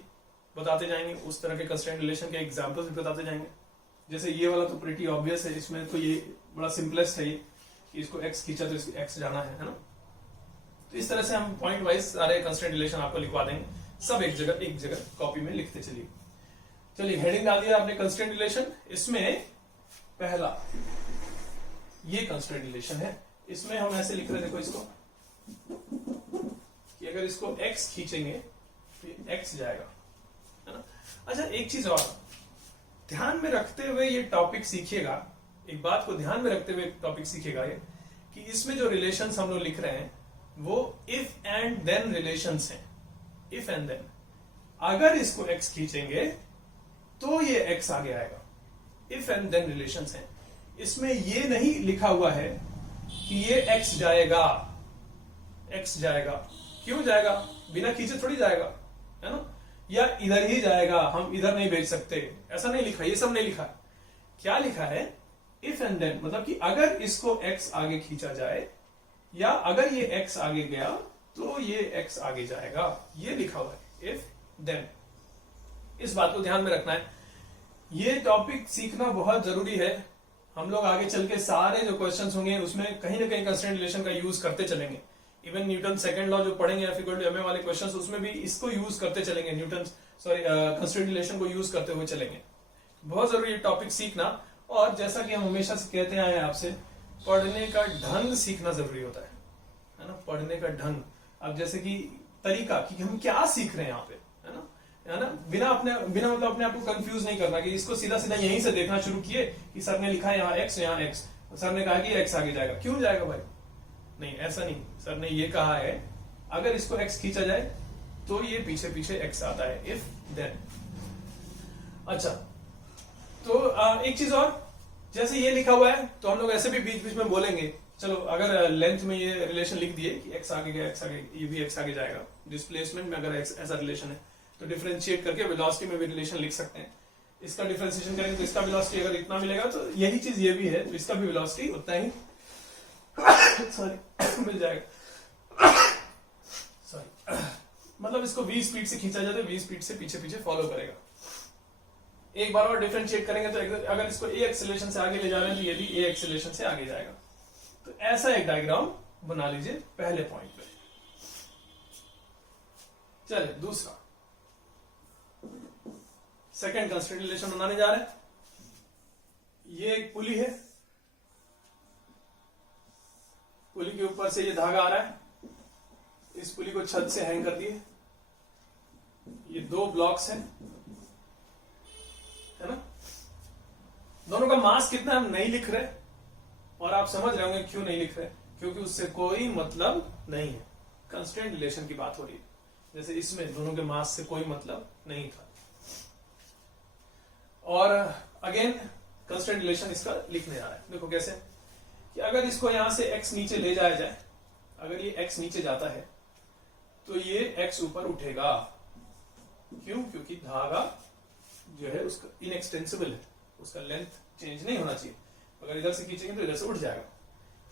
बताते जाएंगे, उस तरह के कंस्ट्रेंट रिलेशन के एग्जांपल्स भी बताते जाएंगे। जैसे ये वाला तो प्रीटी ऑब्वियस है, इसमें तो ये बड़ा सिंपलेस्ट है, ये इसको x खींचा तो इसको x जाना है ना? तो इस तरह से हम पॉइंट वाइज सारे कंस्ट्रेंट रिलेशन आपको लिखवा देंगे, सब एक जगह कॉपी में लिखते चलिए। चलिए, हेडिंग डाल दिया आपने कंस्ट्रेंट रिलेशन। इसमें पहला ये कंस्ट्रेंट रिलेशन है, इसमें हम ऐसे लिख रहे, देखो इसको कि अगर इसको x खींचेंगे तो ये x जाएगा, है ना? अच्छा, एक चीज और ध्यान में रखते हुए ये टॉपिक सीखिएगा, एक बात को ध्यान में रखते हुए टॉपिक सीखिएगा ये कि इसमें जो रिलेशंस हम लोग लिख रहे हैं वो इफ एंड देन रिलेशंस हैं। इफ एंड देन, अगर इसको x खींचेंगे तो ये x आगे आएगा। इफ एंड देन रिलेशंस हैं। इसमें ये नहीं लिखा हुआ है कि ये x जाएगा, x जाएगा। क्यों जाएगा? बिना खींचे थोड़ी जाएगा, है ना? या इधर ही जाएगा, हम इधर नहीं भेज सकते, ऐसा नहीं लिखा, ये सब नहीं लिखा। क्या लिखा है? इफ एंड देन, मतलब कि अगर इसको x आगे खींचा जाए या अगर ये x आगे गया तो ये x आगे जाएगा, ये लिखा हुआ है इफ देन। इस बात को ध्यान में रखना है। ये टॉपिक सीखना बहुत जरूरी है। हम लोग आगे चल के सारे जो क्वेश्चंस होंगे उसमें कहीं ना कहीं कंस्ट्रेंट रिलेशन का यूज करते चलेंगे। इवन न्यूटन सेकंड लॉ जो पढ़ेंगे F=ma वाले क्वेश्चंस, उसमें भी इसको यूज करते चलेंगे, कंस्ट्रेंट रिलेशन को यूज करते हुए चलेंगे। बहुत जरूरी है टॉपिक सीखना। और जैसा कि हम हमेशा से कहते आए हैं आपसे, पढ़ने का ढंग सीखना जरूरी होता है ना? पढ़ने का ढंग, अब जैसे कि तरीका कि हम क्या सीख रहे हैं यहाँ पे, है ना? बिना मतलब अपने आप को कंफ्यूज नहीं करना कि इसको सीधा सीधा यहीं से देखना शुरू किए कि सर ने लिखा है यहाँ x, यहाँ x, सर ने कहा कि x आगे जाएगा, क्यों जाएगा भाई? नहीं, ऐसा नहीं। सर ने ये कहा है अगर इसको x खींचा जाए तो ये पीछे पीछे x आता है, इफ देन। अच्छा, तो एक चीज और, जैसे ये लिखा हुआ है तो हम लोग ऐसे भी बीच बीच में बोलेंगे। चलो, अगर लेंथ में ये रिलेशन लिख दिए कि x आगे गया, x आगे, ये भी x आगे जाएगा। डिस्प्लेसमेंट में अगर x ऐसा रिलेशन है तो डिफरेंशिएट करके वेलोसिटी में भी रिलेशन लिख सकते हैं। इसका डिफरेंशिएशन करेंगे तो इसका वेलोसिटी अगर इतना मिलेगा तो यही चीज ये भी है, तो इसका भी वेलोसिटी उतना ही सॉरी मिल जाएगा। सॉरी, मतलब इसको v स्पीड से खींचा जाए तो v स्पीड से पीछे पीछे फॉलो करेगा। एक बार और डिफरेंशिएट करेंगे तो अगर इसको ए एक्सेलरेशन से आगे ले जा रहे हैं तो ये भी ए एक्सेलरेशन से आगे जाएगा। तो ऐसा एक डायग्राम बना लीजिए पहले पॉइंट पे। चलिए दूसरा, सेकंड कंस्ट्रेंट रिलेशन बनाने जा रहे हैं। ये एक पुली है, पुली के ऊपर से ये धागा आ रहा है, इस पुली को छत से हैंग कर दिए। ये दो ब्लॉक्स हैं, है ना। दोनों का मास कितना हम नहीं लिख रहे, और आप समझ रहे होंगे क्यों नहीं लिख रहे, क्योंकि उससे कोई मतलब नहीं है। कंस्ट्रेंट रिलेशन की बात हो रही है, जैसे इसमें दोनों के मास से कोई मतलब नहीं था। और अगेन कंस्ट्रेंट रिलेशन इसका लिखने जा रहा है। देखो कैसे कि अगर इसको यहां से x नीचे ले जाया जाए, अगर ये x नीचे जाता है तो ये x ऊपर उठेगा। क्यों? क्योंकि धागा जो है उसका इनएक्सटेंसिबल है, उसका लेंथ चेंज नहीं होना चाहिए। अगर इधर से खींचेंगे तो इधर से उठ जाएगा,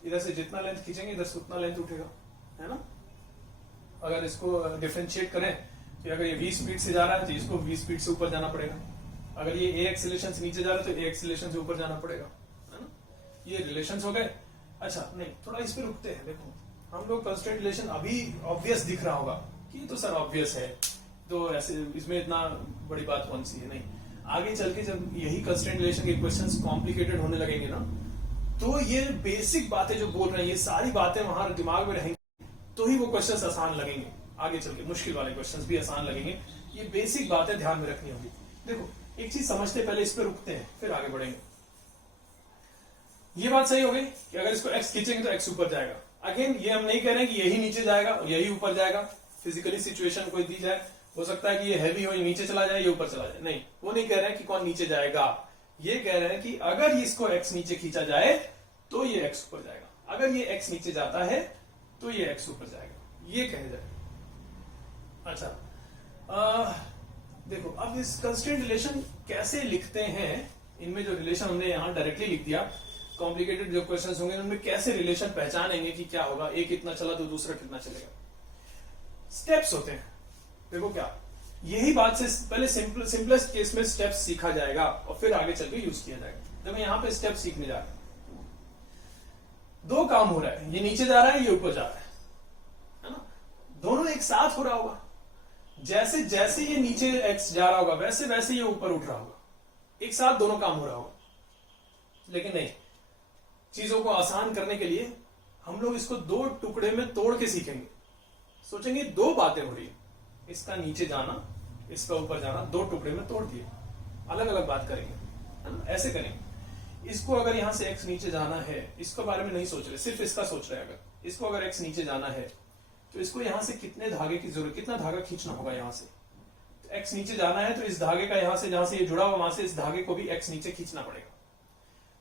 इधर से जितना लेंथ खींचेंगे इधर से उतना लेंथ उठेगा, है ना। अगर इसको डिफरेंशिएट करें तो अगर ये v स्पीड से जा रहा है तो इसको v स्पीड से ऊपर जाना पड़ेगा। अगर ये a एक्सीलरेशन से नीचे जा रहा है तो a एक्सीलरेशन से ऊपर जाना पड़ेगा, है ना। ये रिलेशंस हो गए। अच्छा नहीं, थोड़ा इस पे रुकते हैं। देखो हम लोग कंस्ट्रेंट रिलेशन अभी ऑब्वियस दिख रहा होगा कि तो सर ऑब्वियस है, तो ऐसे इसमें इतना बड़ी बात कौन सी है। नहीं, आगे चल के जब यही कंस्ट्रेंट रिलेशन के क्वेश्चंस कॉम्प्लिकेटेड होने लगेंगे ना, तो ये बेसिक बातें जो बोल रहे हैं, ये सारी बातें वहां दिमाग में रहेंगी, तो ही वो क्वेश्चंस आसान लगेंगे। आगे चल के मुश्किल वाले क्वेश्चंस भी आसान लगेंगे। ये बेसिक बातें ध्यान में रखनी होगी। देखो एक चीज समझते पहले इस पे रुकते हैं, फिर आगे बढ़ेंगे। ये बात सही हो गई कि अगर इसको x खींचेंगे तो x ऊपर जाएगा। अगेन ये हम नहीं कह रहे हैं कि यही नीचे जाएगा और यही ऊपर जाएगा। फिजिकली सिचुएशन कोई दी जाए, हो सकता है कि ये हैवी हो, ये नीचे चला जाए, ये ऊपर चला जाए। नहीं, वो नहीं कह रहे हैं कि कौन नीचे जाएगा। ये कह रहे हैं कि अगर इसको x नीचे खींचा जाए तो ये x ऊपर जाएगा, अगर ये x नीचे जाता है तो ये x ऊपर जाएगा, ये कहे जाए। अच्छा देखो अब इस कंस्ट्रेंट रिलेशन कैसे लिखते हैं, इनमें जो रिलेशन हमने यहां डायरेक्टली लिख दिया, कॉम्प्लिकेटेड जो क्वेश्चंस होंगे उनमें कैसे रिलेशन पहचानेंगे कि क्या होगा, एक कितना चला तो दूसरा कितना चलेगा। स्टेप्स होते हैं। देखो क्या, यही बात से पहले सिंपलेस्ट केस में स्टेप्स सीखा जाएगा और फिर आगे चल के यूज किया जाएगा। जब मैं यहां पे स्टेप सीखने जा रहा हूं, दो काम हो रहा है, ये नीचे जा रहा है, ये ऊपर जा रहा है ना। दोनों एक साथ हो रहा होगा। जैसे जैसे ये नीचे x जा रहा होगा वैसे वैसे ये ऊपर उठ रहा होगा, एक साथ दोनों काम हो रहा होगा। लेकिन नहीं, चीजों को आसान करने के लिए हम लोग इसको दो टुकड़े में तोड़ के सीखेंगे। सोचेंगे दो बातें हो रही है, इसका नीचे जाना, इसका ऊपर जाना, दो टुकड़े में तोड़ दिए, अलग अलग बात करेंगे, है ना। ऐसे करेंगे। इसको अगर यहां से x नीचे जाना है, इसके बारे में नहीं सोच रहे, सिर्फ इसका सोच रहे हैं। अगर इसको अगर x नीचे जाना है तो इसको यहां से कितने धागे की जरूरत, कितना धागा खींचना होगा यहां से। तो x नीचे जाना है तो इस धागे का यहां से, जहां से ये जुड़ा हुआ वहां से इस धागे को भी x नीचे खींचना पड़ेगा।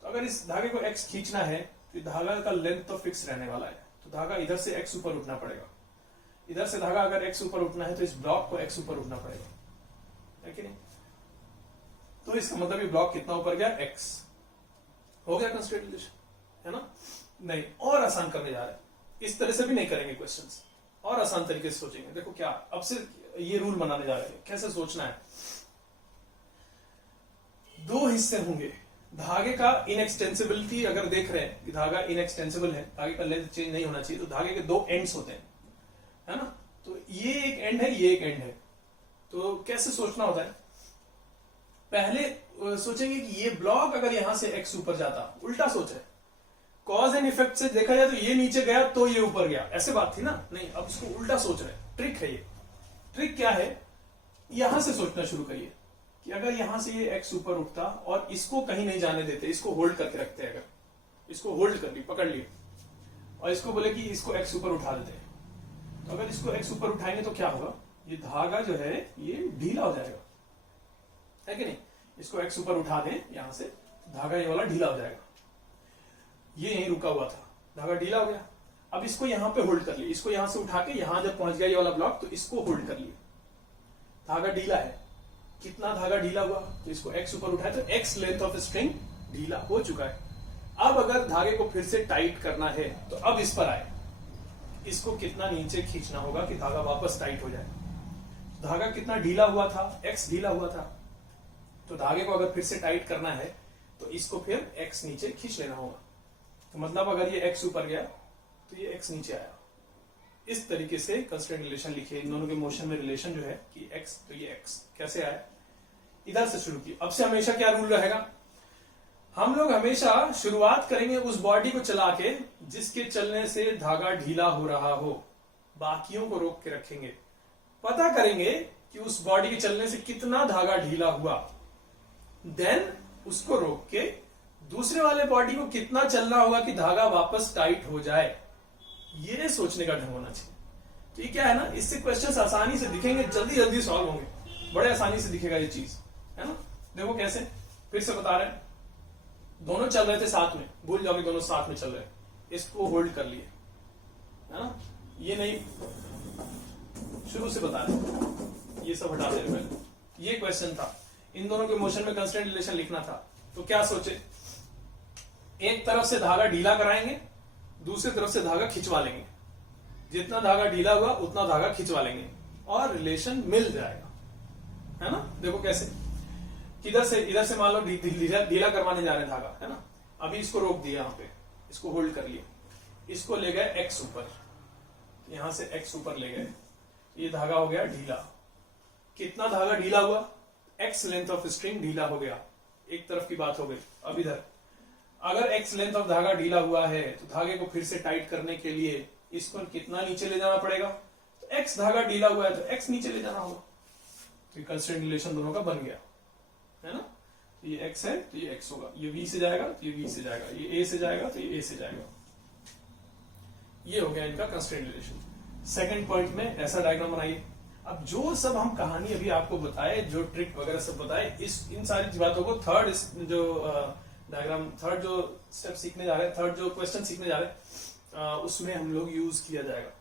तो अगर इस धागे को x खींचना है तो धागा का लेंथ तो फिक्स रहने वाला है, तो धागा इधर से x ऊपर उठना पड़ेगा। इधर से धागा अगर x ऊपर उठना है तो इस ब्लॉक को x ऊपर उठना पड़ेगा, है कि नहीं। तो इसका मतलब ये ब्लॉक कितना ऊपर गया, x हो गया कंस्ट्रेंट रिलेशन, है ना। नहीं, और आसान करने जा रहे हैं, इस तरह से भी नहीं करेंगे क्वेश्चंस, और आसान तरीके से सोचेंगे। देखो क्या, अब से ये रूल बनाने जा रहे हैं, कैसे सोचना है। दो हिस्से होंगे, धागे का इनएक्सटेंसिबिलिटी अगर देख रहे हैं कि धागा इनएक्सटेंसिबल है, धागे का लेंथ चेंज नहीं होना चाहिए, तो धागे के दो एंड्स होते हैं, है ना। तो ये एक एंड है, ये एक एंड है। तो कैसे सोचना होता है, पहले सोचेंगे कि ये ब्लॉक अगर यहां से x ऊपर जाता, उल्टा सोचे, कॉज एंड इफेक्ट से देखा जाए तो ये नीचे गया तो ये ऊपर गया, ऐसे बात थी ना। नहीं, अब इसको उल्टा सोच रहे हैं। ट्रिक है ये। ट्रिक क्या है, यहां से सोचना शुरू करिए कि अगर यहां से ये x ऊपर उठता और इसको कहीं नहीं जाने देते, इसको होल्ड करके रखते हैं, अगर इसको होल्ड कर ली, पकड़ लिए, और इसको बोले कि इसको x ऊपर उठा देते हैं, तो अगर इसको x ऊपर उठाएंगे तो क्या होगा, ये धागा जो है ये ढीला हो जाएगा, है कि नहीं। इसको x ऊपर उठा दें यहां से, धागा ये वाला ढीला हो जाएगा। ये यहीं रुका हुआ था, धागा ढीला हो गया। अब इसको यहां पे होल्ड कर लिया, इसको यहां से उठा के यहां जब पहुंच गया ये वाला ब्लॉक, तो इसको होल्ड कर लिया। धागा ढीला है, कितना धागा ढीला हुआ, तो इसको x ऊपर उठाए तो x लेंथ ऑफ स्ट्रिंग ढीला हो चुका है। अब अगर धागे को फिर से टाइट करना है तो अब इस पर आए, इसको कितना नीचे खींचना होगा कि धागा वापस टाइट हो जाए। धागा कितना ढीला हुआ था, x ढीला हुआ था, तो धागे को अगर फिर से टाइट करना है तो इसको फिर x नीचे खींच लेना होगा। तो मतलब अगर ये x ऊपर गया तो ये x नीचे आया। इस तरीके से कंस्ट्रेंट रिलेशन लिखिए, इन दोनों के मोशन में रिलेशन जो है कि x तो ये x कैसे आया, इधर से शुरू किया। अब से हमेशा क्या रूल रहेगा, हम लोग हमेशा शुरुआत करेंगे उस बॉडी को चला के जिसके चलने से धागा ढीला हो रहा हो, बाकियों को रोक के रखेंगे। पता करेंगे कि उस बॉडी के चलने से कितना धागा ढीला हुआ, देन उसको रोक के दूसरे वाले बॉडी को कितना चलना होगा कि धागा वापस टाइट हो जाए। ये सोचने का ढंग होना चाहिए। तो ये क्या है ना, इससे क्वेश्चंस आसानी से दिखेंगे, जल्दी जल्दी सॉल्व होंगे, बड़े आसानी से दिखेगा ये चीज, है ना। देखो कैसे, फिर से बता रहे हैं। दोनों चल रहे थे साथ में, भूल जाओगे दोनों साथ में चल रहे, इसको होल्ड कर लिए, है ना। ये नहीं, शुरू से बता रहे, ये सब हटा दे रहे पहले। ये क्वेश्चन था, इन दोनों के मोशन में कंस्टेंट रिलेशन लिखना था। तो क्या सोचे, एक तरफ से धागा ढीला कराएंगे, दूसरी तरफ से धागा खिंचवा लेंगे। जितना धागा ढीला हुआ उतना धागा खिंचवा लेंगे और रिलेशन मिल जाएगा, है ना। देखो कैसे, किधर से, इधर से मान लो ढीला करवाने जा रहे हैं धागा, है ना। अभी इसको रोक दिया, यहाँ पे इसको होल्ड कर लिया, इसको ले गए एक्स ऊपर, यहां से एक्स ऊपर ले गए, ये धागा हो गया ढीला। कितना धागा ढीला हुआ, एक्स लेंथ ऑफ स्ट्रिंग ढीला हो गया, एक तरफ की बात हो गई। अब इधर अगर एक्स लेंथ ऑफ धागा ढीला हुआ है तो धागे को फिर से टाइट करने के लिए इसको कितना नीचे ले जाना पड़ेगा, तो एक्स धागा ढीला हुआ है तो एक्स नीचे ले जाना होगा। तो कंस्ट्रेंट रिलेशन दोनों का बन गया, है ना। तो ये एक्स है तो ये एक्स होगा, ये वी से जाएगा तो ये वी से जाएगा, ये ए से जाएगा तो ये ए से जाएगा। ये हो गया इनका कंस्ट्रेंट रिलेशन। सेकंड पॉइंट में ऐसा डायग्राम बनाइए। अब जो सब हम कहानी अभी आपको बताए, जो ट्रिक वगैरह सब बताए, इन सारी बातों को थर्ड जो डायग्राम, थर्ड जो स्टेप सीखने जा रहे हैं, थर्ड जो क्वेश्चन सीखने जा रहे हैं, उसमें हम लोग यूज किया जाएगा।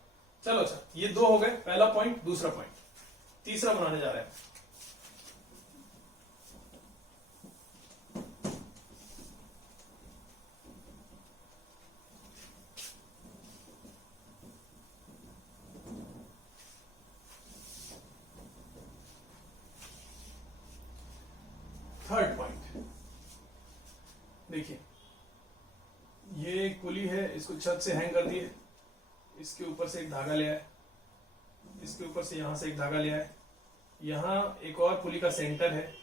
चलो अच्छा, ये दो हो गए, पहला पॉइंट, दूसरा पॉइंट, तीसरा बनाने जा रहे हैं। थर्ड पॉइंट देखिए, ये एक पुली है, इसको छत से हैंग कर दिए, इसके ऊपर से एक धागा ले आए, इसके ऊपर से यहां से एक धागा ले आए, यहां एक और पुली का सेंटर है,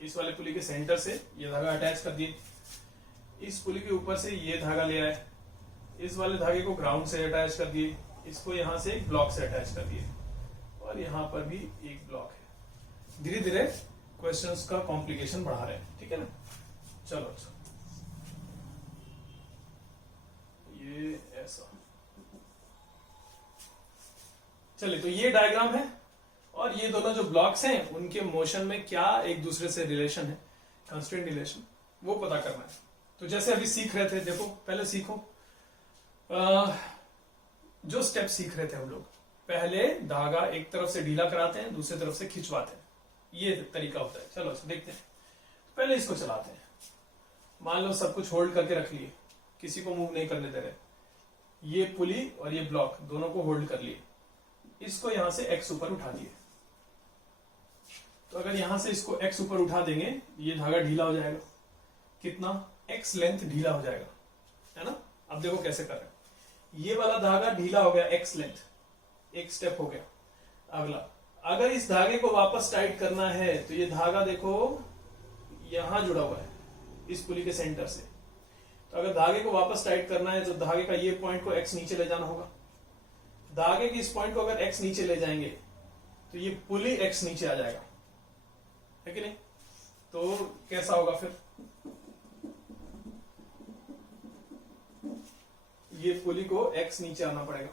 इस वाले पुली के सेंटर से ये धागा अटैच कर दिए, इस पुली के ऊपर से ये धागा ले आए, इस वाले धागे को ग्राउंड से अटैच कर दिए, इसको यहां से एक ब्लॉक से अटैच कर दिए, और यहां पर भी एक ब्लॉक है। धीरे धीरे क्वेश्चंस का कॉम्प्लिकेशन बढ़ा रहे हैं, ठीक है ना। चलो अच्छा, ये ऐसा, चलिए, तो ये डायग्राम है और ये दोनों जो ब्लॉक्स हैं उनके मोशन में क्या एक दूसरे से रिलेशन है, कंस्ट्रेंट रिलेशन, वो पता करना है। तो जैसे अभी सीख रहे थे, देखो पहले सीखो, जो स्टेप सीख रहे थे हम लोग, पहले धागा एक तरफ से ढीला कराते हैं, दूसरी तरफ से खिंचवाते हैं, ये तरीका होता है। चलो देखते हैं, पहले इसको चलाते हैं। मान लो सब कुछ होल्ड करके रख लिए, किसी को मूव नहीं करने दे रहे, ये पुली और ये ब्लॉक दोनों को होल्ड कर लिए, इसको यहां से एक्स ऊपर उठा दिए। तो अगर यहां से इसको एक्स ऊपर उठा देंगे, ये धागा ढीला हो जाएगा, कितना, एक्स लेंथ ढीला हो जाएगा, है ना। अब देखो कैसे कर रहे हैं, ये वाला धागा ढीला हो गया, एक्स लेंथ, एक स्टेप हो गया। अगला, अगर इस धागे को वापस टाइट करना है तो ये धागा देखो यहां जुड़ा हुआ है इस पुली के सेंटर से, तो अगर धागे को वापस टाइट करना है तो धागे का ये पॉइंट को एक्स नीचे ले जाना होगा। धागे के इस पॉइंट को अगर एक्स नीचे ले जाएंगे तो ये पुली एक्स नीचे आ जाएगा, है कि नहीं। तो कैसा होगा फिर, ये पुली को एक्स नीचे आना पड़ेगा,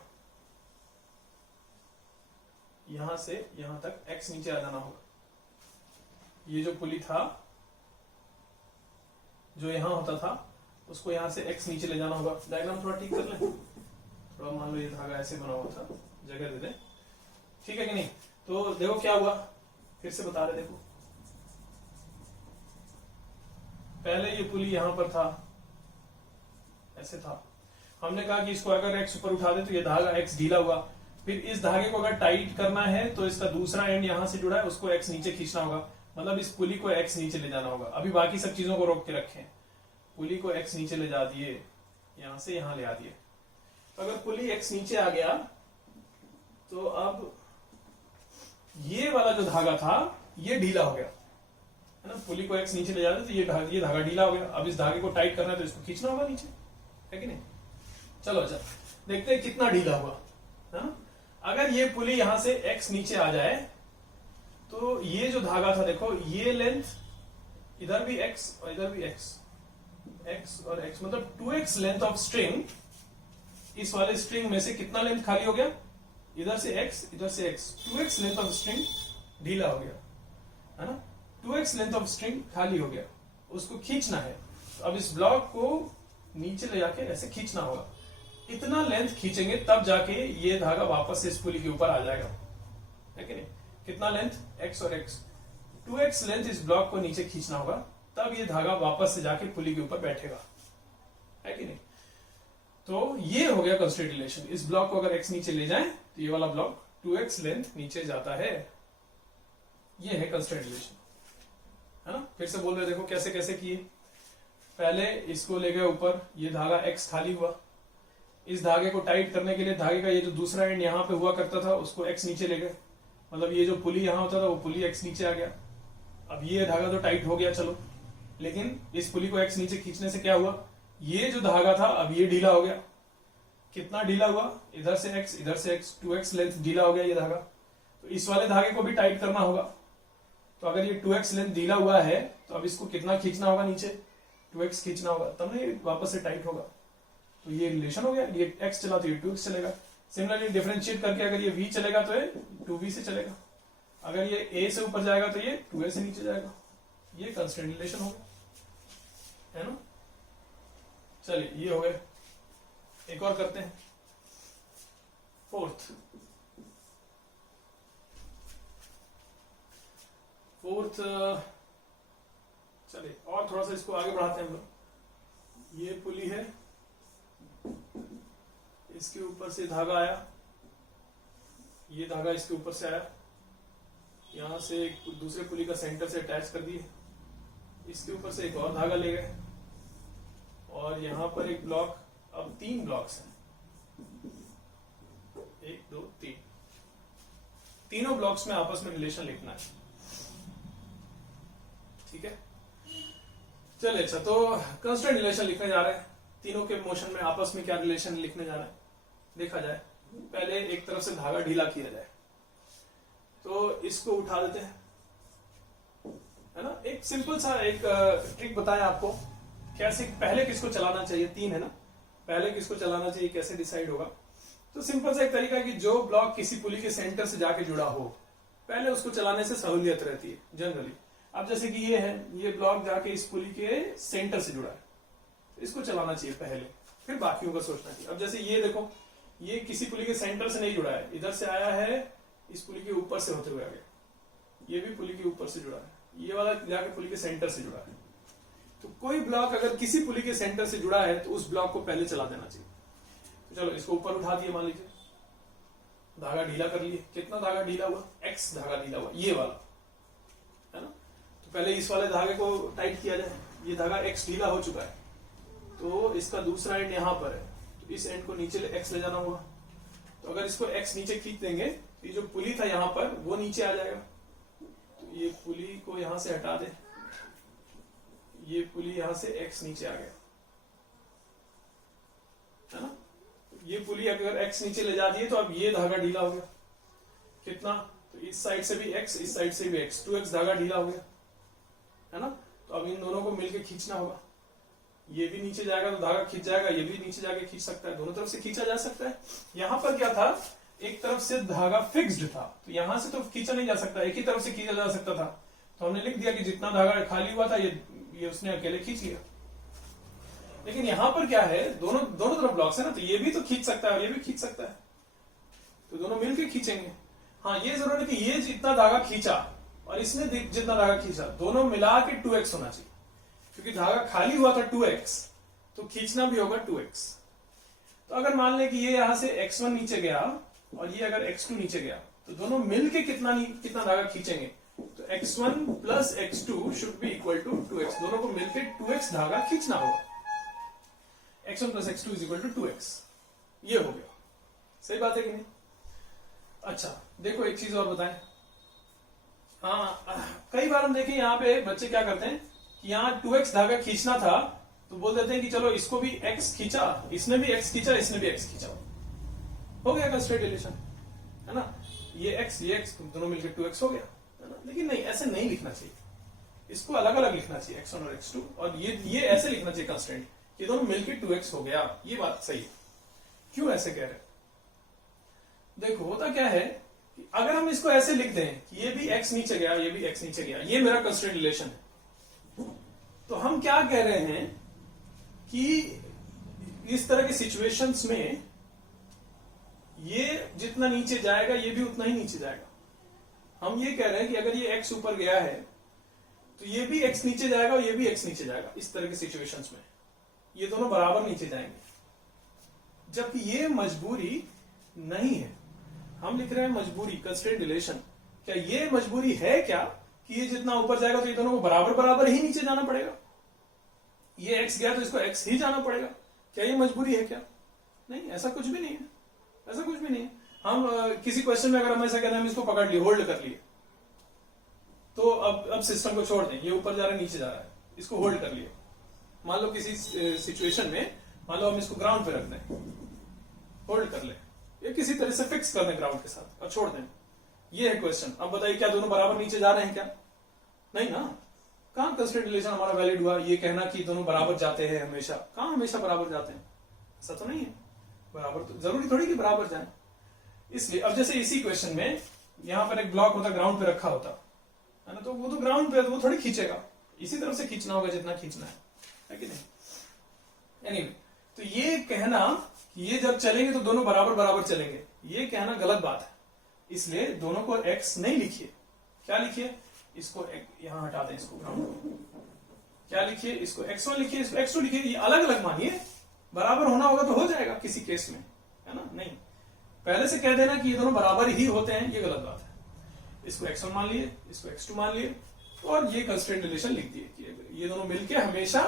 यहां से यहां तक एक्स नीचे आ जाना होगा। ये जो पुली था, जो यहां होता था, उसको यहां से एक्स नीचे ले जाना होगा। डायग्राम थोड़ा ठीक कर ले, थोड़ा मान लो ये धागा ऐसे बना हुआ था, जगह दे दे, ठीक है कि नहीं। तो देखो क्या हुआ, फिर से बता रहे, देखो पहले ये पुली यहां पर था, ऐसे था, हमने कहा कि इसको अगर एक्स ऊपर उठा दे तो ये धागा एक्स ढीला हुआ, फिर इस धागे को अगर टाइट करना है तो इसका दूसरा एंड यहां से जुड़ा है, उसको एक्स नीचे खींचना होगा, मतलब इस पुली को x नीचे ले जाना होगा। अभी बाकी सब चीजों को रोक के रखें, पुली को x नीचे ले जा दिए, यहां से यहां ले आ दिए। तो अगर पुली x नीचे आ गया तो अब ये वाला जो धागा था ये ढीला हो गया, है ना। पुली को x नीचे ले जा रहे तो ये धागा ढीला हो गया। अब इस धागे को टाइट करना है तो इसको खींचना होगा नीचे, है कि नहीं। चलो अच्छा देखते हैं कितना ढीला हुआ, है ना। अगर ये पुली यहां से x नीचे आ जाए तो ये जो धागा था देखो, ये लेंथ इधर भी x और इधर भी x और x मतलब 2x लेंथ ऑफ स्ट्रिंग, इस वाले स्ट्रिंग में से कितना लेंथ खाली हो गया, इधर से x इधर से x, 2x length of string ढीला हो गया, है ना। 2x लेंथ ऑफ स्ट्रिंग खाली हो गया, उसको खींचना है। तो अब इस ब्लॉक को नीचे ले जाके ऐसे खींचना होगा। इतना लेंथ खींचेंगे तब जाके ये धागा वापस से इस पुली के ऊपर आ जाएगा, है कि नहीं। कितना लेंथ, x और x, 2x लेंथ इस ब्लॉक को नीचे खींचना होगा, तब ये धागा वापस से जाके पुली के ऊपर बैठेगा, है कि नहीं। तो ये हो गया कंस्ट्रेंट रिलेशन। इस ब्लॉक को अगर x नीचे ले जाएं तो ये वाला ब्लॉक 2x लेंथ नीचे जाता है, ये है कंस्ट्रेंट रिलेशन, है ना। फिर से बोल रहे देखो कैसे कैसे किए। पहले इसको ले गए ऊपर, ये धागा x खाली हुआ, इस धागे को टाइट करने के लिए धागे का ये जो दूसरा एंड यहाँ पे हुआ करता था उसको x नीचे ले गए, मतलब ये जो पुली यहाँ होता था वो पुली x नीचे आ गया। अब ये धागा तो टाइट हो गया चलो, लेकिन इस पुली को x नीचे खींचने से क्या हुआ, ये जो धागा था अब ये ढीला हो गया। कितना ढीला हुआ, इधर से x इधर से x, 2x लेंथ ढीला हो गया ये धागा। तो इस वाले धागे को भी टाइट करना होगा। तो अगर ये 2x लेंथ ढीला हुआ है तो अब इसको कितना खींचना होगा, नीचे 2x खींचना होगा, तब ना ये वापस से टाइट होगा। तो ये रिलेशन हो गया, ये x चला तो ये 2x चलेगा। सिमिलरली डिफरेंशिएट करके अगर ये v चलेगा तो ये 2v से चलेगा, अगर ये a से ऊपर जाएगा तो ये 2a से नीचे जाएगा। ये कंस्ट्रेंट रिलेशन हो गया, है ना। चलिए ये हो गए, एक और करते हैं, फोर्थ चलिए और थोड़ा सा इसको आगे बढ़ाते हैं हम लोग। ये पुली है, इसके ऊपर से धागा आया, ये धागा इसके ऊपर से आया, यहां से एक दूसरे पुली का सेंटर से अटैच कर दिए, इसके ऊपर से एक और धागा ले गए और यहां पर एक ब्लॉक। अब 3 ब्लॉक्स हैं, 1 2 3, तीनों ब्लॉक्स में आपस में रिलेशन लिखना है, ठीक है। चलिए अच्छा, तो कंस्टेंट रिलेशन लिखने जा रहे हैं, तीनों के मोशन में आपस में क्या रिलेशन लिखने जा रहे हैं देखा जाए। पहले एक तरफ से धागा ढीला किया जाए, तो इसको उठा देते हैं, है ना। एक सिंपल सा एक ट्रिक बताया आपको कैसे, पहले किसको चलाना चाहिए, 3 है ना, पहले किसको चलाना चाहिए कैसे डिसाइड होगा। तो सिंपल सा एक तरीका है कि जो ब्लॉक किसी पुली के सेंटर से जाके जुड़ा हो, पहले उसको चलाने से सहूलियत रहती है जनरली। अब जैसे कि ये है, ये ब्लॉक जाके इस पुली के सेंटर से जुड़ा है, इसको चलाना चाहिए पहले, फिर बाकियों का सोचना चाहिए। अब जैसे ये देखो, ये किसी पुली के सेंटर से नहीं जुड़ा है, इधर से आया है, इस पुली के ऊपर से होते हुए आ गया, ये भी पुली के ऊपर से जुड़ा है, ये वाला जाके पुली के सेंटर से जुड़ा है। तो कोई ब्लॉक अगर किसी पुली के सेंटर से जुड़ा है तो उस ब्लॉक को पहले चला देना चाहिए। तो चलो इसको ऊपर उठा दिए, मान लीजिए धागा ढीला कर लिए। कितना धागा ढीला हुआ, x धागा ढीला हुआ, ये वाला, है ना। तो पहले इस वाले धागे को टाइट किया जाए, ये धागा x ढीला हो चुका है, तो इसका दूसरा एंड यहां पर है, तो इस एंड को नीचे x ले जाना होगा। तो अगर इसको x नीचे खींच देंगे तो ये जो पुली था यहां पर वो नीचे आ जाएगा। तो ये पुली को यहां से हटा दे, ये पुली यहां से x नीचे आ गया, है ना। ये पुली अगर x नीचे ले जा दी है तो अब ये धागा ढीला हो गया। कितना, तो इस साइड से भी x, इस साइड से भी x, 2x धागा ढीला हो गया, है ना। तो अब इन दोनों को मिलकर खींचना होगा, ये भी नीचे जाएगा तो धागा खींच जाएगा, ये भी नीचे जाके खींच सकता है, दोनों तरफ से खींचा जा सकता है। यहां पर क्या था, एक तरफ से धागा फिक्स्ड था, तो यहां से तो खींचा नहीं जा सकता, एक ही तरफ से खींचा जा सकता था। तो हमने लिख दिया कि जितना धागा खाली हुआ था ये उसने अकेले खींच लिया। लेकिन यहां पर क्या है, दोनों तरफ ब्लॉक्स है ना, तो ये भी तो खींच सकता है और ये भी खींच सकता है, तो दोनों मिलकर खींचेंगे। हाँ, ये जरूर है कि ये जितना धागा खींचा और इसने जितना धागा खींचा, दोनों मिला के 2x होना चाहिए, क्योंकि धागा खाली हुआ था 2x, तो खींचना भी होगा 2x। तो अगर मान लें कि ये यहां से x1 नीचे गया और ये अगर x2 नीचे गया, तो दोनों मिलके कितना धागा खींचेंगे, तो x1 plus x2 should be equal to 2x, दोनों को मिलकर 2x धागा खींचना होगा। x1 plus x2 is equal to 2x, ये हो गया। सही बात है कि नहीं? अच्छा देखो एक चीज और बताएं। हाँ, कई बार हम देखें यहाँ पे बच्चे क्या करते हैं कि यहाँ 2x धागा खींचना था तो बोल देते हैं कि चलो इसको भी x खींचा, इसने भी x खींचा, इसने भी x खींचा, हो गया कंस्ट्रेंट रिलेशन, है ना? ये x दोनों मिलकर 2x हो गया, है ना? लेकिन नहीं, ऐसे नहीं लिखना चाहिए, इसको अलग अलग लिखना चाहिए x1 और x2, और ये ऐसे लिखना चाहिए कंस्ट्रेंट, ये दोनों मिलकर 2x हो गया। ये बात सही है। क्यों ऐसे कह रहे हैं? देखो होता क्या है कि अगर हम इसको ऐसे लिख दें कि ये भी x नीचे गया, ये भी x नीचे गया, ये मेरा कंस्ट्रेंट रिलेशन है, तो हम क्या कह रहे हैं कि इस तरह के सिचुएशंस में ये जितना नीचे जाएगा ये भी उतना ही नीचे जाएगा। हम ये कह रहे हैं कि अगर ये x ऊपर गया है तो ये भी x नीचे जाएगा और ये भी x नीचे जाएगा। इस तरह के सिचुएशंस में ये दोनों बराबर नीचे जाएंगे, जबकि ये मजबूरी नहीं है। हम लिख रहे हैं मजबूरी, कंस्ट्रेंट रिलेशन। क्या ये मजबूरी है क्या कि ये जितना ऊपर जाएगा तो ये दोनों को बराबर बराबर ही नीचे जाना पड़ेगा? ये x गया तो इसको x ही जाना पड़ेगा, क्या ये मजबूरी है क्या? नहीं, ऐसा कुछ भी नहीं है, ऐसा कुछ भी नहीं है। हम किसी क्वेश्चन में अगर हम ऐसा कहते हैं हम इसको पकड़ लिए, होल्ड कर लिए, तो अब सिस्टम को छोड़ दें, ये ऊपर जा रहा है नीचे जा रहा है, इसको होल्ड कर लिए। मान लो किसी सिचुएशन में मान लो हम इसको ग्राउंड पे रख दें, होल्ड कर ले, या किसी तरह से फिक्स कर दें ग्राउंड के साथ और छोड़ दें। ये है क्वेश्चन। अब बताइए क्या दोनों बराबर नीचे जा रहे हैं क्या? नहीं ना। कहां कंस्ट्रेंट रिलेशन हमारा वैलिड हुआ? ये कहना कि दोनों बराबर जाते हैं हमेशा, कहां हमेशा बराबर जाते हैं? ऐसा तो नहीं है। बराबर तो जरूरी थोड़ी कि बराबर जाए। इसलिए अब जैसे इसी क्वेश्चन में यहां पर एक ब्लॉक होता, ग्राउंड पे रखा होता है ना, तो वो तो ग्राउंड पे, वो थोड़ी खींचेगा, इसी तरफ से खींचना होगा जितना खींचना है कि नहीं? एनीवे, तो ये कहना कि ये जब चलेंगे तो दोनों बराबर बराबर चलेंगे, ये कहना गलत बात है। इसलिए दोनों को x नहीं लिखिए, क्या लिखिए? इसको यहां हटा दें, इसको ग्राउंड, क्या लिखिए? इसको x1 लिखिए, इसको x2 लिखिए। ये अलग अलग मानिए, बराबर होना होगा तो हो जाएगा किसी केस में, है ना? नहीं, पहले से कह देना कि ये दोनों बराबर ही होते हैं, ये गलत बात है। इसको x1 मान लिए, इसको x2 मान लिए, और ये कंस्ट्रेंट रिलेशन लिख दिए कि ये दोनों मिलके हमेशा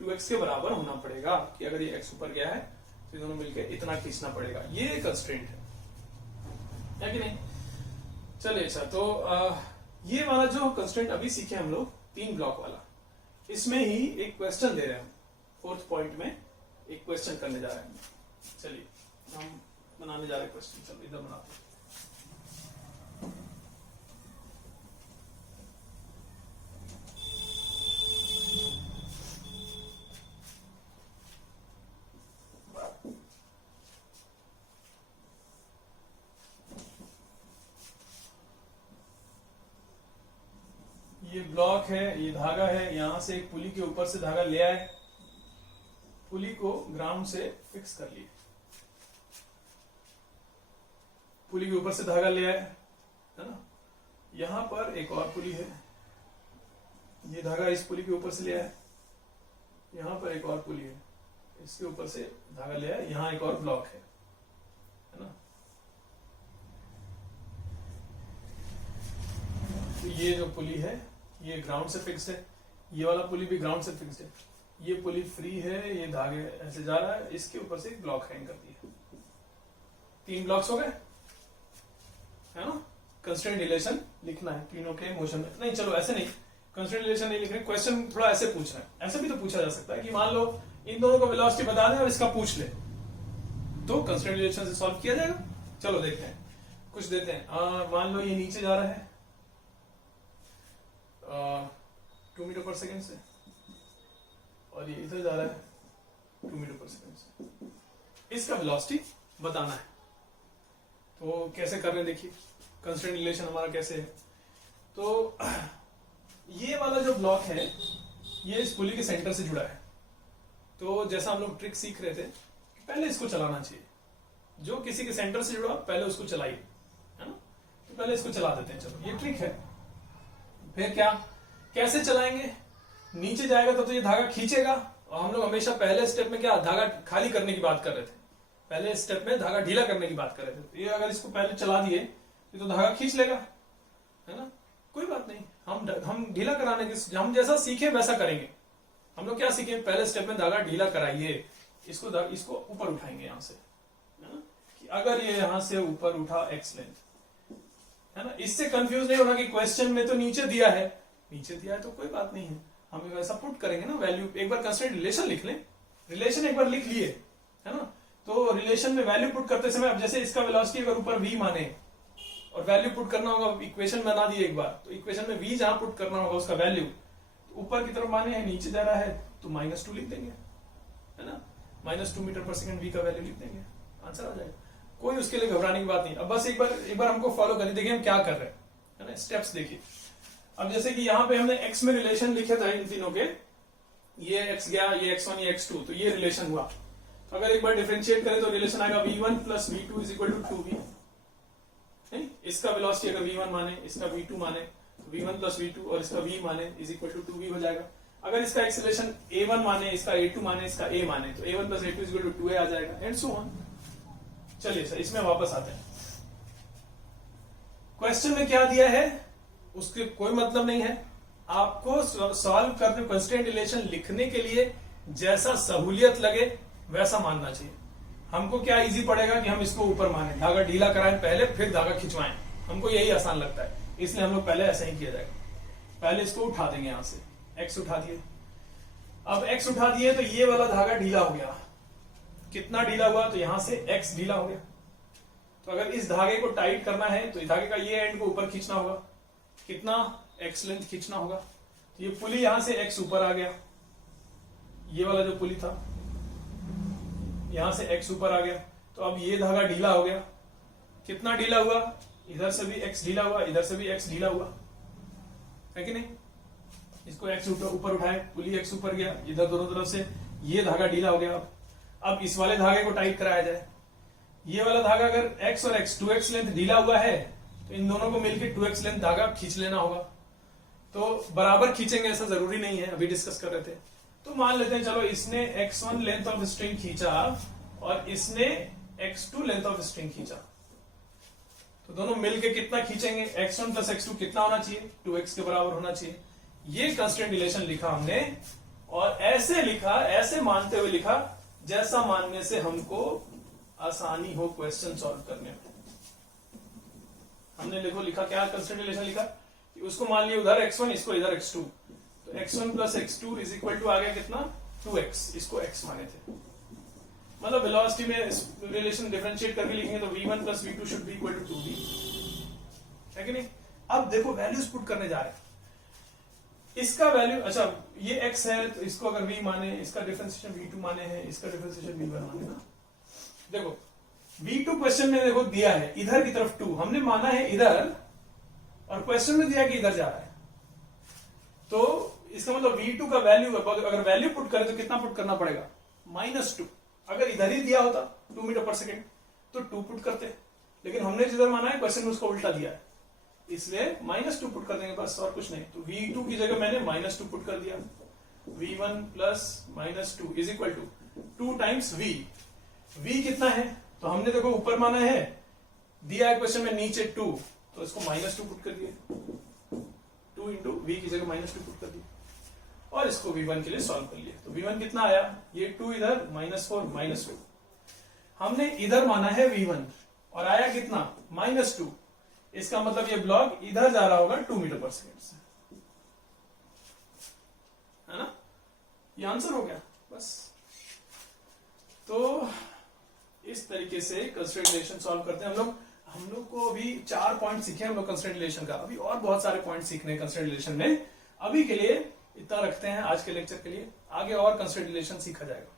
2x के बराबर होना पड़ेगा, कि अगर ये x ऊपर गया है तो ये दोनों मिलके इतना खींचना पड़ेगा। ये कंस्ट्रेंट है कि नहीं? चलिए, अच्छा, तो ये वाला जो कंस्ट्रेंट अभी सीखे हम लोग 3 ब्लॉक वाला, इसमें ही एक क्वेश्चन दे रहे हैं हम, 4th पॉइंट में एक क्वेश्चन करने जा रहे हैं। चलिए हम बनाने जा रहे हैं क्वेश्चन, चलो इधर बनाते हैं। ये ब्लॉक है, ये धागा है, यहां से एक पुली के ऊपर से धागा ले आए, पुली को ग्राउंड से फिक्स कर लिए, पुली के ऊपर से धागा ले आए, है ना? यहां पर एक और पुली है, ये धागा इस पुली के ऊपर से ले आए, यहां पर एक और पुली है, इसके ऊपर से धागा ले आए, यहां एक और ब्लॉक है ना? तो ये जो पुली है ये ग्राउंड से फिक्स है, ये वाला पुली भी ग्राउंड से फिक्स है, ये पुली फ्री है, ये धागे ऐसे जा रहा है, इसके ऊपर से एक ब्लॉक हैंग कर दिया। 3 ब्लॉक्स हो गए, है ना? कंस्ट्रेंट रिलेशन लिखना है तीनों के मोशन में। नहीं, चलो ऐसे नहीं, कंस्ट्रेंट रिलेशन नहीं लिख रहे, क्वेश्चन थोड़ा ऐसे पूछ रहे हैं। ऐसे भी तो पूछा जा सकता है कि मान लो इन दोनों को वेलोसिटी बता दें और इसका पूछ ले, तो कंस्ट्रेंट रिलेशन से सॉल्व किया जाएगा। चलो देखते हैं, कुछ देते हैं। मान लो ये नीचे जा रहा है 2 मीटर पर सेकेंड से, और ये इधर जा रहा है 2 मीटर पर सेकेंड से। इसका वेलोसिटी बताना है, तो कैसे कर रहे हैं देखिए, कंस्ट्रेंट रिलेशन हमारा कैसे है। तो ये वाला जो ब्लॉक है ये इस पुली के सेंटर से जुड़ा है, तो जैसा हम लोग ट्रिक सीख रहे थे, पहले इसको चलाना चाहिए, जो किसी के सेंटर से जुड़ा पहले उसको चलाइए, है ना? तो पहले इसको चला देते हैं। चलो, ये ट्रिक है। फिर क्या, कैसे चलाएंगे? नीचे जाएगा तो ये धागा खींचेगा, और हम लोग हमेशा पहले स्टेप में क्या, धागा खाली करने की बात कर रहे थे, पहले स्टेप में धागा ढीला करने की बात कर रहे थे। ये अगर इसको पहले चला दिए तो धागा खींच लेगा, है ना? कोई बात नहीं, हम ढीला कराने की, हम जैसा सीखे वैसा करेंगे। हम लोग क्या सीखे, पहले स्टेप में धागा ढीला कराइए, इसको ऊपर उठाएंगे यहां से, है ना, कि अगर ये यहां से ऊपर उठा एक्स लेंथ, है ना। इससे कंफ्यूज नहीं होना कि क्वेश्चन में तो नीचे दिया है, नीचे दिया है तो कोई बात नहीं है, हम वैसा पुट करेंगे ना वैल्यू। एक बार कंस्ट्रेंट रिलेशन लिख लें, रिलेशन एक बार लिख लिए, है ना, तो रिलेशन में वैल्यू पुट करते समय, अब जैसे इसका वेलोसिटी अगर ऊपर v माने और वैल्यू पुट करना होगा, इक्वेशन बना दी एक बार, तो इक्वेशन में v जहां पुट करना होगा उसका वैल्यू, तो ऊपर की तरफ माने है, नीचे जा रहा है तो -2 लिख देंगे, है ना, -2 मीटर पर सेकंड v का वैल्यू लिख देंगे, आंसर आ जाएगा। कोई उसके लिए घबराने की बात नहीं। अब बस एक बार हमको फॉलो करिए, देखिए हम क्या कर रहे हैं, है ना, स्टेप्स देखिए। अब जैसे कि यहाँ पे हमने x में रिलेशन लिखे था इन तीनों के, ये x गया, ये x1, ये x2, तो ये रिलेशन हुआ। तो अगर एक बार डिफरेंशिएट करें तो रिलेशन आएगा v1 plus v2 is equal to 2v। इसका वेलोसिटी अगर v1 माने, इसका v2 माने, v1 प्लस v2 और इसका v माने इज इक्वल टू 2v हो जाएगा। अगर इसका एक्सेलरेशन a1 माने, इसका a2 माने, इसका a माने, तो a1 plus a2 is equal to 2a आ जाएगा, एंड सो ऑन। चलिए सर, इसमें वापस आते हैं। क्वेश्चन में क्या दिया है उसके कोई मतलब नहीं है, आपको सॉल्व करने, कंस्ट्रेंट रिलेशन लिखने के लिए जैसा सहूलियत लगे वैसा मानना चाहिए। हमको क्या इजी पड़ेगा कि हम इसको ऊपर माने, धागा ढीला कराएं पहले, फिर धागा खिंचवाएं, हमको यही आसान लगता है, इसलिए हम लोग पहले ऐसा ही किया जाएगा। पहले इसको उठा देंगे, यहां से x उठा दिए। अब x उठा दिए तो ये वाला धागा ढीला हो गया, कितना ढीला हुआ, तो यहां से x ढीला हो गया। तो अगर इस धागे को टाइट करना है तो इस धागे का ये एंड को ऊपर खींचना होगा, कितना x लेंथ खींचना होगा, तो ये पुली यहां से x ऊपर आ गया, ये वाला जो पुली था यहां से x ऊपर आ गया। तो अब ये धागा ढीला हो गया, कितना ढीला हुआ, इधर से भी x ढीला हुआ, इधर से भी x ढीला हुआ, है कि नहीं। इसको x ऊपर उठाए, पुली x ऊपर गया, इधर दोनों तरफ से ये धागा ढीला हो गया। अब इस वाले धागे को टाइट कराया जाए, ये वाला धागा अगर x और x 2x लेंथ ढीला हुआ है तो इन दोनों को मिलकर 2x लेंथ धागा खींच लेना होगा। तो बराबर खींचेंगे ऐसा जरूरी नहीं है, अभी डिस्कस कर रहे थे। तो मान लेते हैं चलो इसने x1 लेंथ ऑफ स्ट्रिंग खींचा और इसने x2 लेंथ ऑफ स्ट्रिंग खींचा, तो दोनों मिलके कितना खींचेंगे, x1 प्लस x2 कितना होना चाहिए, 2x के बराबर होना चाहिए। ये कंस्ट्रेंट रिलेशन लिखा हमने, और ऐसे लिखा, ऐसे मानते हुए लिखा जैसा मानने से हमको आसानी हो क्वेश्चन सॉल्व करने में। हमने देखो लिखा क्या, कंस्ट्रेंट रिलेशन लिखा कि उसको मान लिया उधर x1, इसको इधर x2, तो x1 plus x2 is equal to आ गया कितना, 2x, इसको x माने थे। मतलब वेलोसिटी में रिलेशन डिफरेंशिएट करके लिखेंगे तो v1 plus v2 should be equal to 2v, है कि नहीं। अब देखो वैल्यूज पुट करने जा रहे हैं, इसका वैल्यू, अच्छा ये x है तो इसको अगर v माने, इसका डिफरेंशिएशन v2 माने है, इसका डिफरेंशिएशन v1 माने ना। देखो v2 क्वेश्चन में देखो दिया है इधर की तरफ 2, हमने माना है इधर, और क्वेश्चन में दिया कि इधर जा रहा है, तो इसका मतलब v2 का वैल्यू, अगर वैल्यू पुट करें तो कितना पुट करना पड़ेगा, -2। अगर इधर ही दिया होता 2 मीटर पर सेकेंड तो 2 पुट करते, लेकिन हमने जिधर माना है क्वेश्चन में उसको उल्टा दिया है, इसलिए -2 पुट कर देंगे बस, और कुछ नहीं। तो v2 की जगह मैंने -2 पुट कर दिया, v1 plus -2 is equal to 2 times v। v कितना है, तो हमने देखो ऊपर माना है, दिया है क्वेश्चन में नीचे 2, तो इसको -2 पुट कर दिए, 2 इंटू v की जगह -2 पुट कर दिया, और इसको v1 के लिए सॉल्व कर लिया। तो v1 कितना आया, ये 2 इधर, -4 -2, हमने इधर माना है v1 और आया कितना, -2, इसका मतलब ये ब्लॉक इधर जा रहा होगा 2 मीटर पर सेकेंड से, है ना, ये आंसर हो गया बस। तो इस तरीके से कंस्ट्रेंट रिलेशन सॉल्व करते हैं हम लोग को अभी 4 पॉइंट सीखे हम लोग कंस्ट्रेंट रिलेशन का, अभी और बहुत सारे पॉइंट सीखने हैं कंस्ट्रेंट रिलेशन में। अभी के लिए इतना रखते हैं आज के लेक्चर के लिए, आगे और कंस्ट्रेंट रिलेशन सीखा जाएगा।